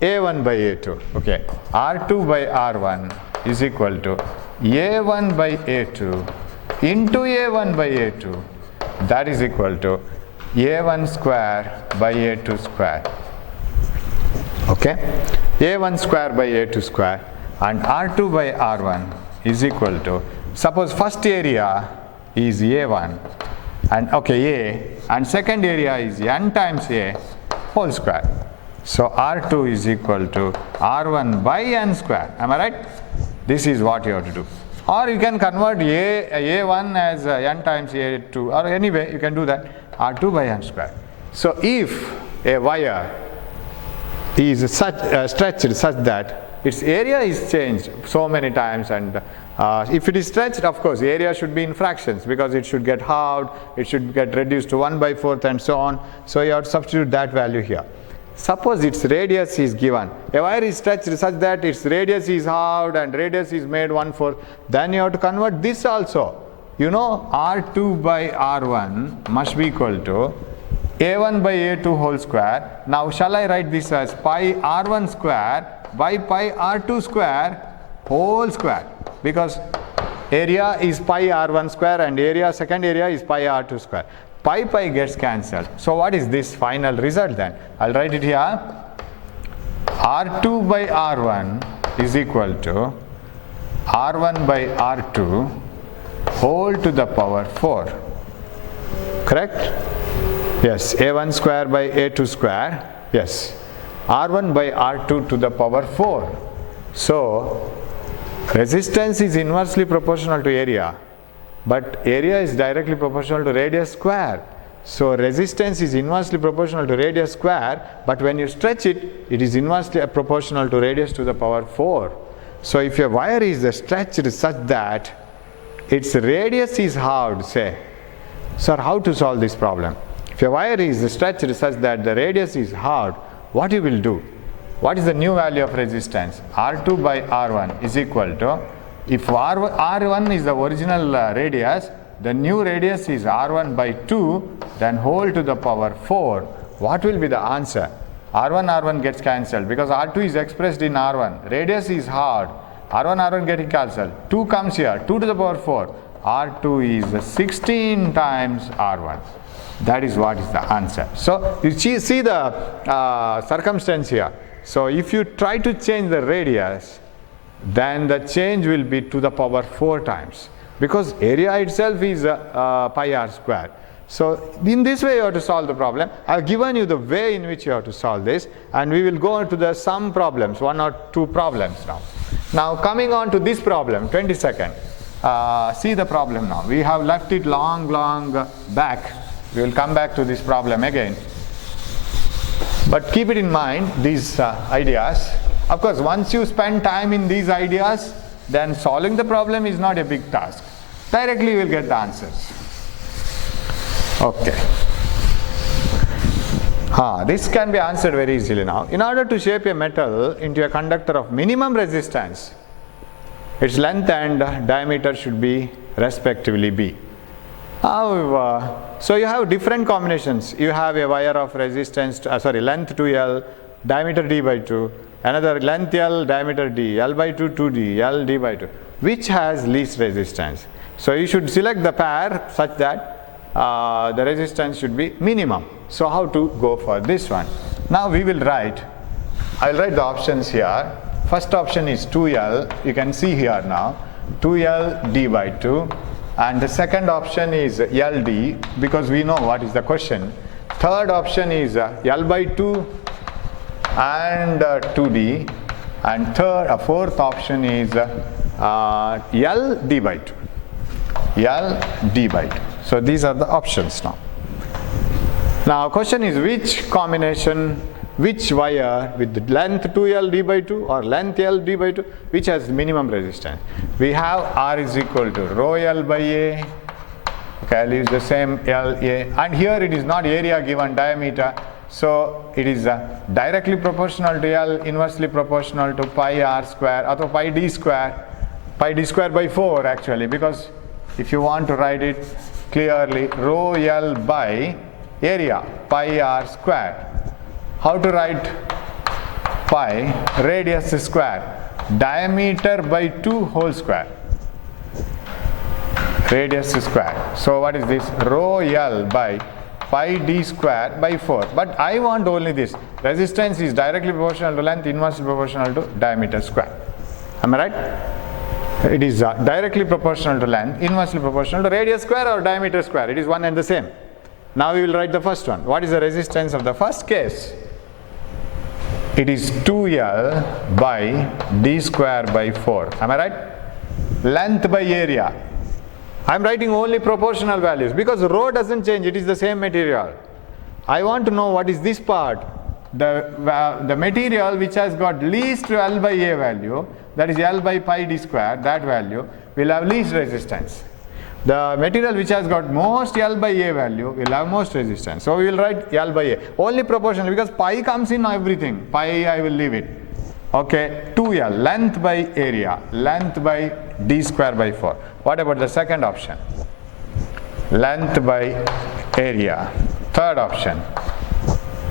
A1 by A2. Okay. R2 by R1 is equal to A1 by A2 into A1 by A2. That is equal to A1 square by A2 square. Okay. A1 square by A2 square, and R2 by R1 is equal to, suppose first area is A1 and A, and second area is n times A whole square. So R2 is equal to R1 by n square. Am I right? This is what you have to do. Or you can convert A1 as n times A2, or anyway you can do that, R2 by n square. So if a wire is stretched such that its area is changed so many times, and if it is stretched, of course area should be in fractions, because it should get halved, it should get reduced to 1/4 and so on. So you have to substitute that value here. Suppose its radius is given, a wire is stretched such that its radius is halved and radius is made 1/4, then you have to convert this also. You know, R2 by R1 must be equal to A1 by A2 whole square. Now shall I write this as pi R1 square by pi R2 square whole square, because area is pi R1 square and area, second area is pi R2 square. Pi gets cancelled. So what is this final result then? I'll write it here. R2 by R1 is equal to R1 by R2 whole to the power 4. Correct? Yes, A1 square by A2 square. Yes. R1 by R2 to the power 4. So resistance is inversely proportional to area, but area is directly proportional to radius square. So resistance is inversely proportional to radius square, but when you stretch it, it is inversely proportional to radius to the power 4. So if your wire is stretched such that its radius is halved, say, sir, how to solve this problem? If your wire is stretched such that the radius is halved, what you will do? What is the new value of resistance? R2 by R1 is equal to, if R1 is the original radius, the new radius is R1 by 2, then whole to the power 4. What will be the answer? R1 gets cancelled because R2 is expressed in R1. Radius is halved. R1 getting cancelled. 2 comes here, 2 to the power 4. R2 is 16 times R1. That is what is the answer. So you see the circumstance here. So if you try to change the radius, then the change will be to the power 4 times, because area itself is pi r square. So in this way you have to solve the problem. I have given you the way in which you have to solve this, and we will go into the some problems, 1 or 2 problems now. Now coming on to this problem, 22nd. See the problem now. We have left it long back. We will come back to this problem again. But keep it in mind, these ideas. Of course, once you spend time in these ideas, then solving the problem is not a big task. Directly you will get the answers. Okay. This can be answered very easily now. In order to shape a metal into a conductor of minimum resistance, its length and diameter should be respectively B. However, so you have different combinations. You have a wire of resistance, length 2L, diameter D by 2, another length L, diameter D, L by 2, 2D, L, D by 2. Which has least resistance? So you should select the pair such that the resistance should be minimum. So how to go for this one? Now we will write, I will write the options here. First option is 2L, you can see here now, 2L d by 2, and the second option is LD, because we know what is the question. Third option is L by 2 and 2D, and fourth option is L d by 2. L d by 2. So these are the options now. Now question is which combination, which wire with the length 2L d by 2 or length L d by 2, which has minimum resistance. We have R is equal to rho L by A. Okay, I'll use the same L A, and here it is not area given, diameter. So it is directly proportional to L, inversely proportional to pi R square or pi D square by 4 actually, because if you want to write it clearly, rho L by area pi R square. How to write pi? Radius square, diameter by 2 whole square, radius square. So what is this? Rho L by pi D square by 4. But I want only this. Resistance is directly proportional to length, inversely proportional to diameter square. Am I right? It is directly proportional to length, inversely proportional to radius square or diameter square. It is one and the same. Now we will write the first one. What is the resistance of the first case? It is 2L by D square by 4. Am I right? Length by area. I am writing only proportional values because rho doesn't change, it is the same material. I want to know what is this part, the material which has got least L by A value, that is L by pi D square, that value will have least resistance. The material which has got most L by A value will have most resistance. So we will write L by A, only proportional, because pi comes in everything, pi I will leave it. Okay, 2L, length by area, length by D square by 4. What about the second option? Length by area. Third option.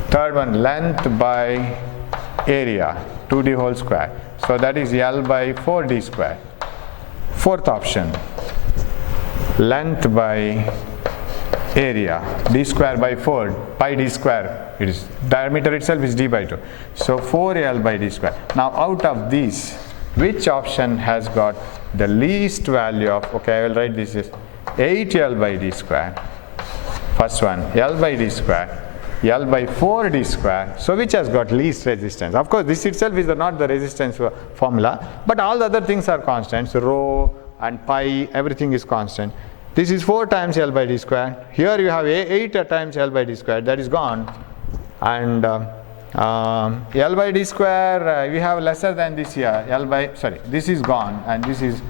Third one, length by area, 2D whole square. So that is L by 4D square. Fourth option, length by area, D square by 4, pi D square. It is diameter itself is D by 2. So 4L by D square. Now out of these, which option has got the least value of, okay, I will write this is 8L by D square. First one, L by D square, L by 4D square. So which has got least resistance? Of course, this itself is not the resistance formula, but all the other things are constant. So rho and pi, everything is constant. This is 4 times L by D square. Here you have 8 times L by D square, that is gone. And L by D square, we have lesser than this here, this is gone and this is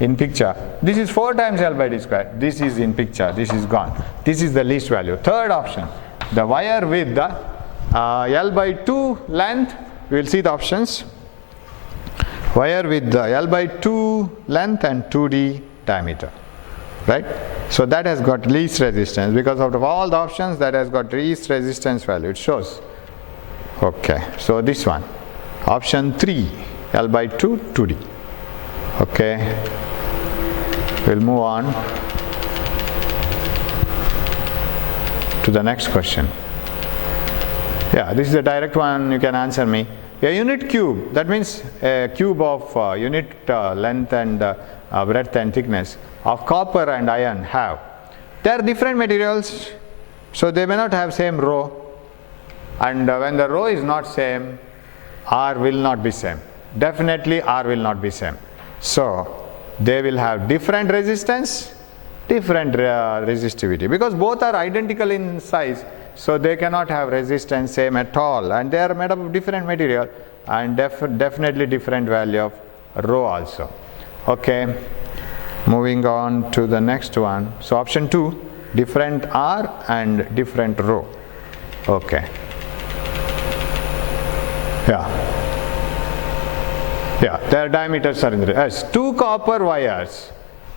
in picture. This is 4 times L by D square, this is in picture, this is gone. This is the least value. Third option, the wire with the L by 2 length, we will see the options. Wire with the L by 2 length and 2D diameter, right? So that has got least resistance, because out of all the options that has got least resistance value, it shows. Okay, so this one, option 3, L by 2, 2D. Okay, we'll move on to the next question. Yeah, this is a direct one, you can answer me. A unit cube, that means a cube of unit length and breadth and thickness of copper and iron have. They are different materials, so they may not have same rho. And when the rho is not same, R will not be same. Definitely R will not be same. So they will have different resistance, different resistivity, because both are identical in size. So they cannot have resistance same at all, and they are made up of different material and definitely different value of rho also. Okay, moving on to the next one. So option 2, different R and different rho. Okay. Yeah, their diameters are in the as 2 copper wires,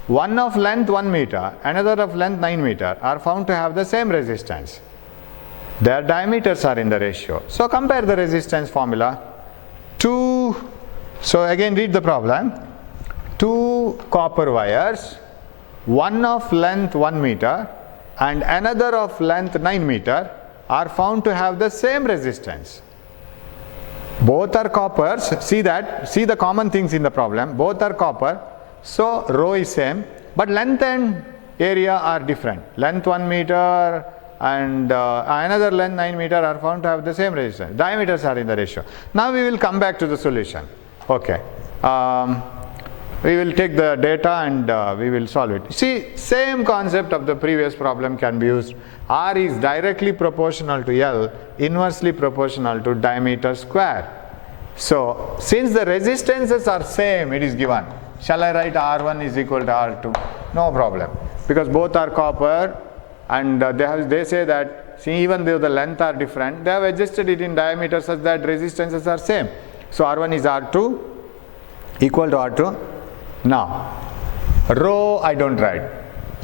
one of length 1 meter, another of length 9 meter, are found to have the same resistance. Their diameters are in the ratio. So compare the resistance formula. So again read the problem. 2 copper wires, one of length 1 meter, and another of length 9 meter are found to have the same resistance. Both are coppers. See the common things in the problem. Both are copper, so rho is same, but length and area are different. Length 1 meter and another length 9 meter are found to have the same resistance. Diameters are in the ratio. Now we will come back to the solution. Okay. We will take the data and we will solve it. See, same concept of the previous problem can be used. R is directly proportional to L, inversely proportional to diameter square. So, since the resistances are same, it is given. Shall I write R1 is equal to R2? No problem. Because both are copper and they say that, see, even though the length are different, they have adjusted it in diameter such that resistances are same. So, R1 is R2 equal to R2. Now, rho I don't write.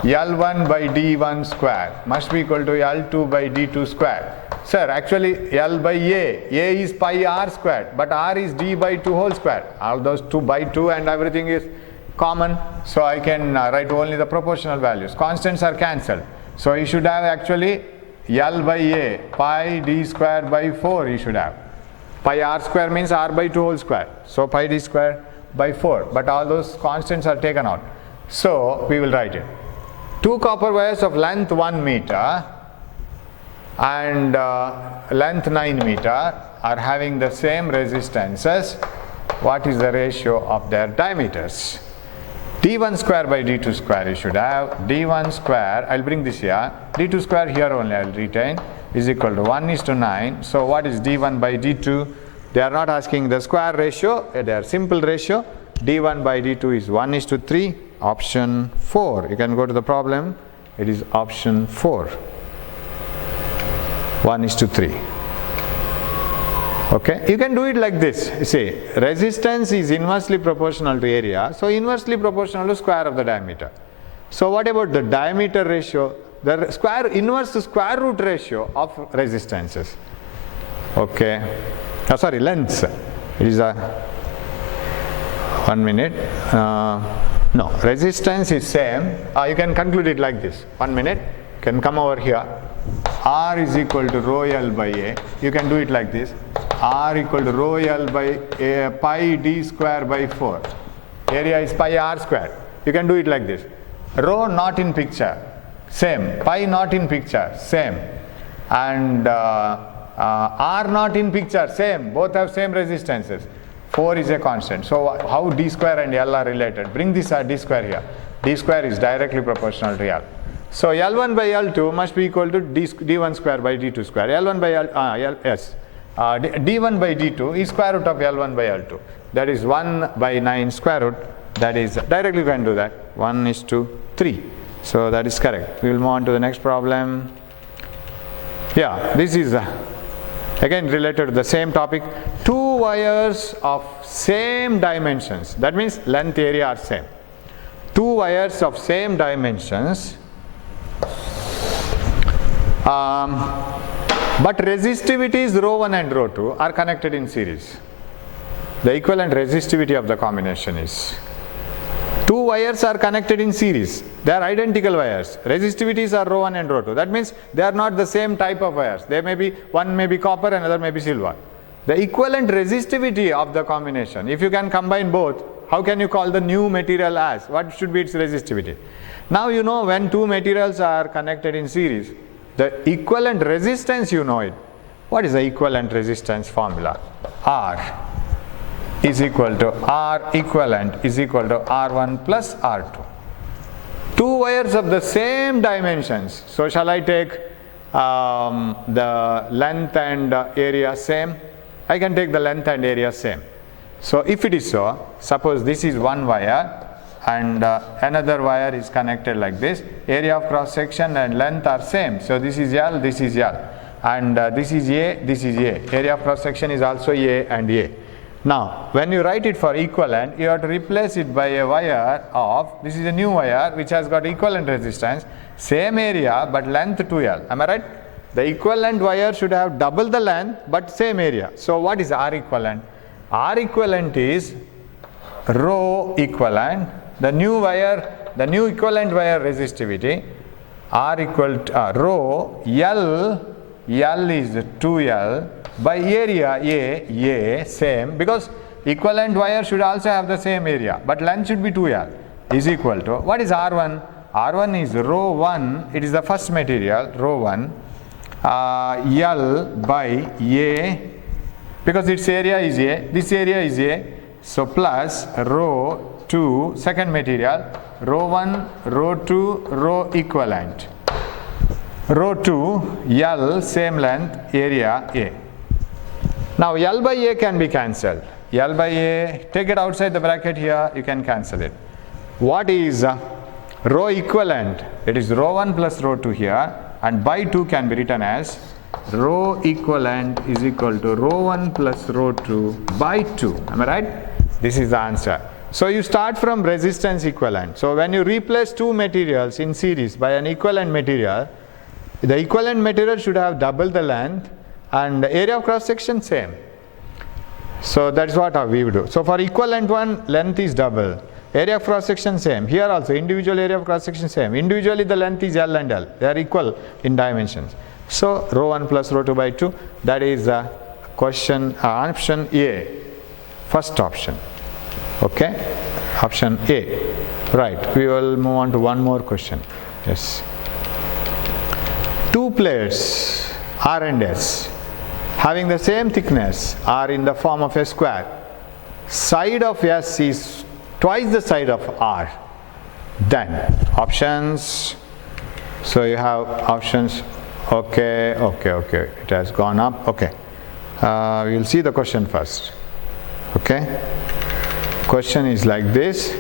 L1 by D1 square must be equal to L2 by D2 square. Sir, actually L by A is pi R squared, but R is D by 2 whole square. All those 2 by 2 and everything is common, so I can write only the proportional values. Constants are cancelled. So you should have actually L by A, pi D square by 4 you should have. Pi R square means R by 2 whole square. So pi D square by 4, but all those constants are taken out. So we will write it. 2 copper wires of length 1 meter and length 9 meter are having the same resistances. What is the ratio of their diameters? D1 square by D2 square you should have. D1 square, I'll bring this here. D2 square here only I'll retain, is equal to 1:9. So what is D1 by D2? They are not asking the square ratio, they are simple ratio. D1 by D2 is 1:3. Option 4. You can go to the problem. It is option 4. 1:3. Okay, you can do it like this. You see, resistance is inversely proportional to area, so inversely proportional to square of the diameter. So what about the diameter ratio? The square inverse to square root ratio of resistances. Okay, sorry, lengths. It is a 1 minute. No, resistance is same. You can conclude it like this. 1 minute. You can come over here. R is equal to rho L by A. You can do it like this. R equal to rho L by A, pi D square by 4. Area is pi R square. You can do it like this. Rho not in picture, same. Pi not in picture, same. And R not in picture, same. Both have same resistances. 4 is a constant. So how D square and L are related? Bring this D square here. D square is directly proportional to L. So L1 by L2 must be equal to D1 square by D2 square. L1 by D1 by D2 is square root of L1 by L2. That is 1 by 9 square root. That is directly you can do that. 1:3. So that is correct. We will move on to the next problem. Yeah, this is again related to the same topic. 2 wires of same dimensions. That means length, area are same. 2 wires of same dimensions. But resistivities rho 1 and rho 2 are connected in series. The equivalent resistivity of the combination is 2 wires are connected in series. They are identical wires. Resistivities are rho 1 and rho 2. That means they are not the same type of wires. They may be, one may be copper, another may be silver. The equivalent resistivity of the combination, if you can combine both, how can you call the new material as? What should be its resistivity? Now you know when 2 materials are connected in series, the equivalent resistance you know it. What is the equivalent resistance formula? R is equal to R equivalent is equal to R1 plus R2. 2 wires of the same dimensions. So shall I take the length and area same? I can take the length and area same. So if it is so, suppose this is one wire and another wire is connected like this. Area of cross section and length are same. So this is L, this is L, and this is A, this is A. Area of cross section is also A and A. Now when you write it for equivalent, you have to replace it by a wire of, this is a new wire which has got equivalent resistance, same area but length 2L. Am I right? The equivalent wire should have double the length but same area. So what is R equivalent? R equivalent is rho equivalent, the new wire, the new equivalent wire resistivity, R equal to rho L is 2L by area A same, because equivalent wire should also have the same area, but length should be 2L, is equal to, what is R1? R1 is rho 1, it is the first material, rho 1, L by A, because its area is A, this area is A, so plus rho 2, second material, rho 1, rho 2, rho equivalent. Rho 2, L, same length, area A. Now L by A can be cancelled. L by A, take it outside the bracket here, you can cancel it. What is rho equivalent? It is rho 1 plus rho 2 here, and by 2 can be written as rho equivalent is equal to rho 1 plus rho 2 by 2. Am I right? This is the answer. So you start from resistance equivalent. So when you replace two materials in series by an equivalent material, the equivalent material should have double the length and the area of cross section same. So that's what we would do. So for equivalent one, length is double, area of cross section same. Here also individual area of cross section same. Individually the length is L and L. They are equal in dimensions. So rho 1 plus rho 2 by 2, that is question option A, first option. Okay, option A. Right, we will move on to one more question. Yes. Two plates R and S having the same thickness are in the form of a square. Side of S is twice the side of R. Then options. So you have options. Okay. It has gone up. Okay. We will see the question first. Okay. Question is like this.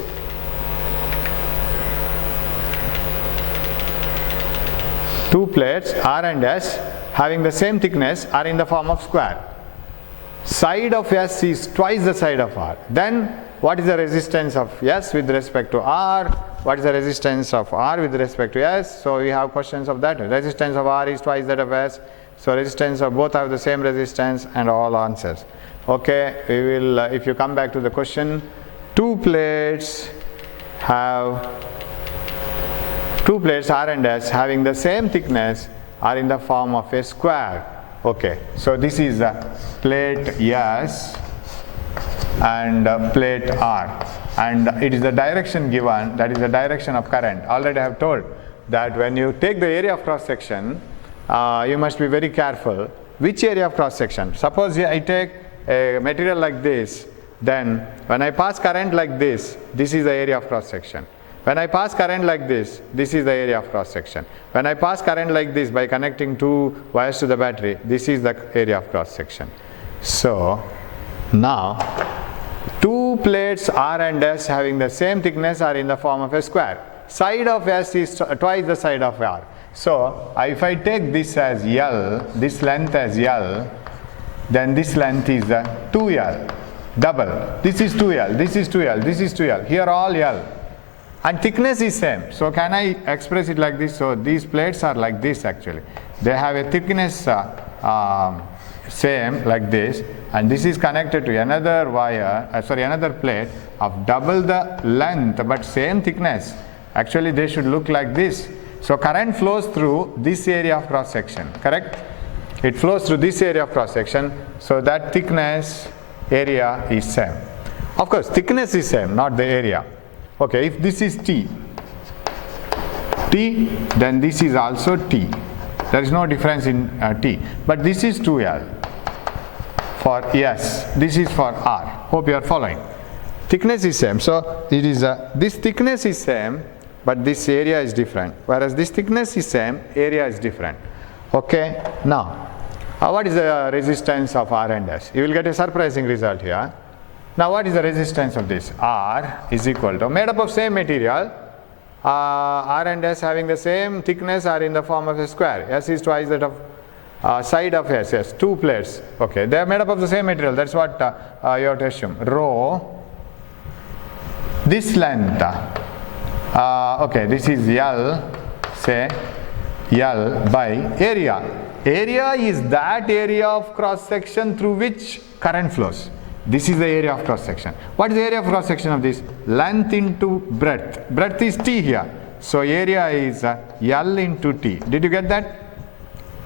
Two plates R and S having the same thickness are in the form of square. Side of S is twice the side of R. Then what is the resistance of S with respect to R? What is the resistance of R with respect to S? So we have questions of that. Resistance of R is twice that of S. So resistance of both have the same resistance, and all answers. Okay, we will, if you come back to the question, two plates R and S having the same thickness are in the form of a square. Okay, so this is plate S and plate R, and it is the direction given, that is the direction of current. Already I have told that when you take the area of cross section, you must be very careful which area of cross section. Suppose I take a material like this, then when I pass current like this, this is the area of cross section. When I pass current like this, this is the area of cross section. When I pass current like this by connecting two wires to the battery, this is the area of cross section. So now two plates R and S having the same thickness are in the form of a square. Side of S is twice the side of R. So if I take this as L, this length as L, then this length is 2L, double. This is 2L, this is 2L, this is 2L. Here all L. And thickness is same. So can I express it like this? So these plates are like this actually. They have a thickness same like this, and this is connected to another wire, another plate of double the length but same thickness. Actually they should look like this. So current flows through this area of cross section, correct? It flows through this area of cross section, so that thickness area is same. Of course thickness is same, not the area. Okay, if this is T, then this is also T. There is no difference in T. But this is 2L for S. This is for R. Hope you are following. Thickness is same. So it is this thickness is same, but this area is different. Whereas this thickness is same, area is different. Okay. Now, what is the resistance of R and S? You will get a surprising result here. Now what is the resistance of this? R is equal to, made up of same material, R and S having the same thickness are in the form of a square. S is twice that of side of S. Yes, two plates. Okay, they are made up of the same material. That's what you have to assume. Rho, this length, okay, this is L, say L by area. Area is that area of cross section through which current flows. This is the area of cross section. What is the area of cross section of this? Length into breadth. Breadth is T here. So area is L into T. Did you get that?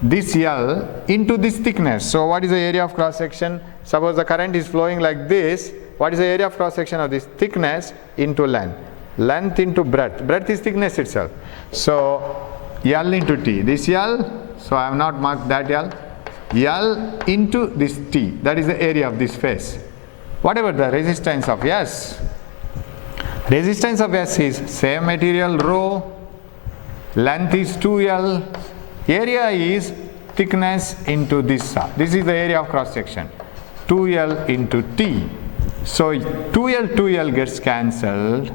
This L into this thickness. So what is the area of cross section? Suppose the current is flowing like this. What is the area of cross section of this? Thickness into length. Length into breadth. Breadth is thickness itself. So L into T. This L, so I have not marked that L. L into this T. That is the area of this face. Whatever the resistance of S. Resistance of S is same material rho. Length is 2L. Area is thickness into this. This is the area of cross section. 2L into T. So 2L gets cancelled.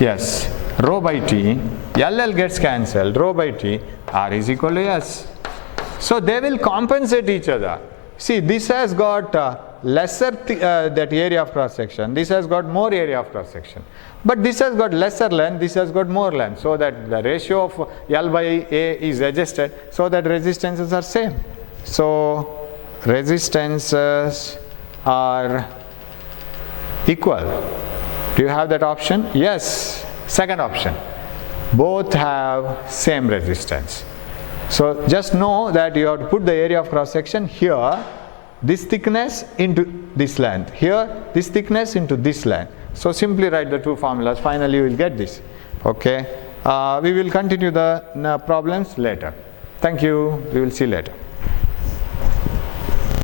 Yes. Rho by T. LL gets cancelled. Rho by T. R is equal to S. So they will compensate each other. See, this has got lesser that area of cross section. This has got more area of cross section. But this has got lesser length, this has got more length, so that the ratio of L by A is adjusted so that resistances are same. So resistances are equal. Do you have that option? Yes. Second option. Both have same resistance. So just know that you have to put the area of cross section here, this thickness into this length, here this thickness into this length. So simply write the two formulas, finally you will get this. Okay. We will continue the problems later. Thank you. We will see you later.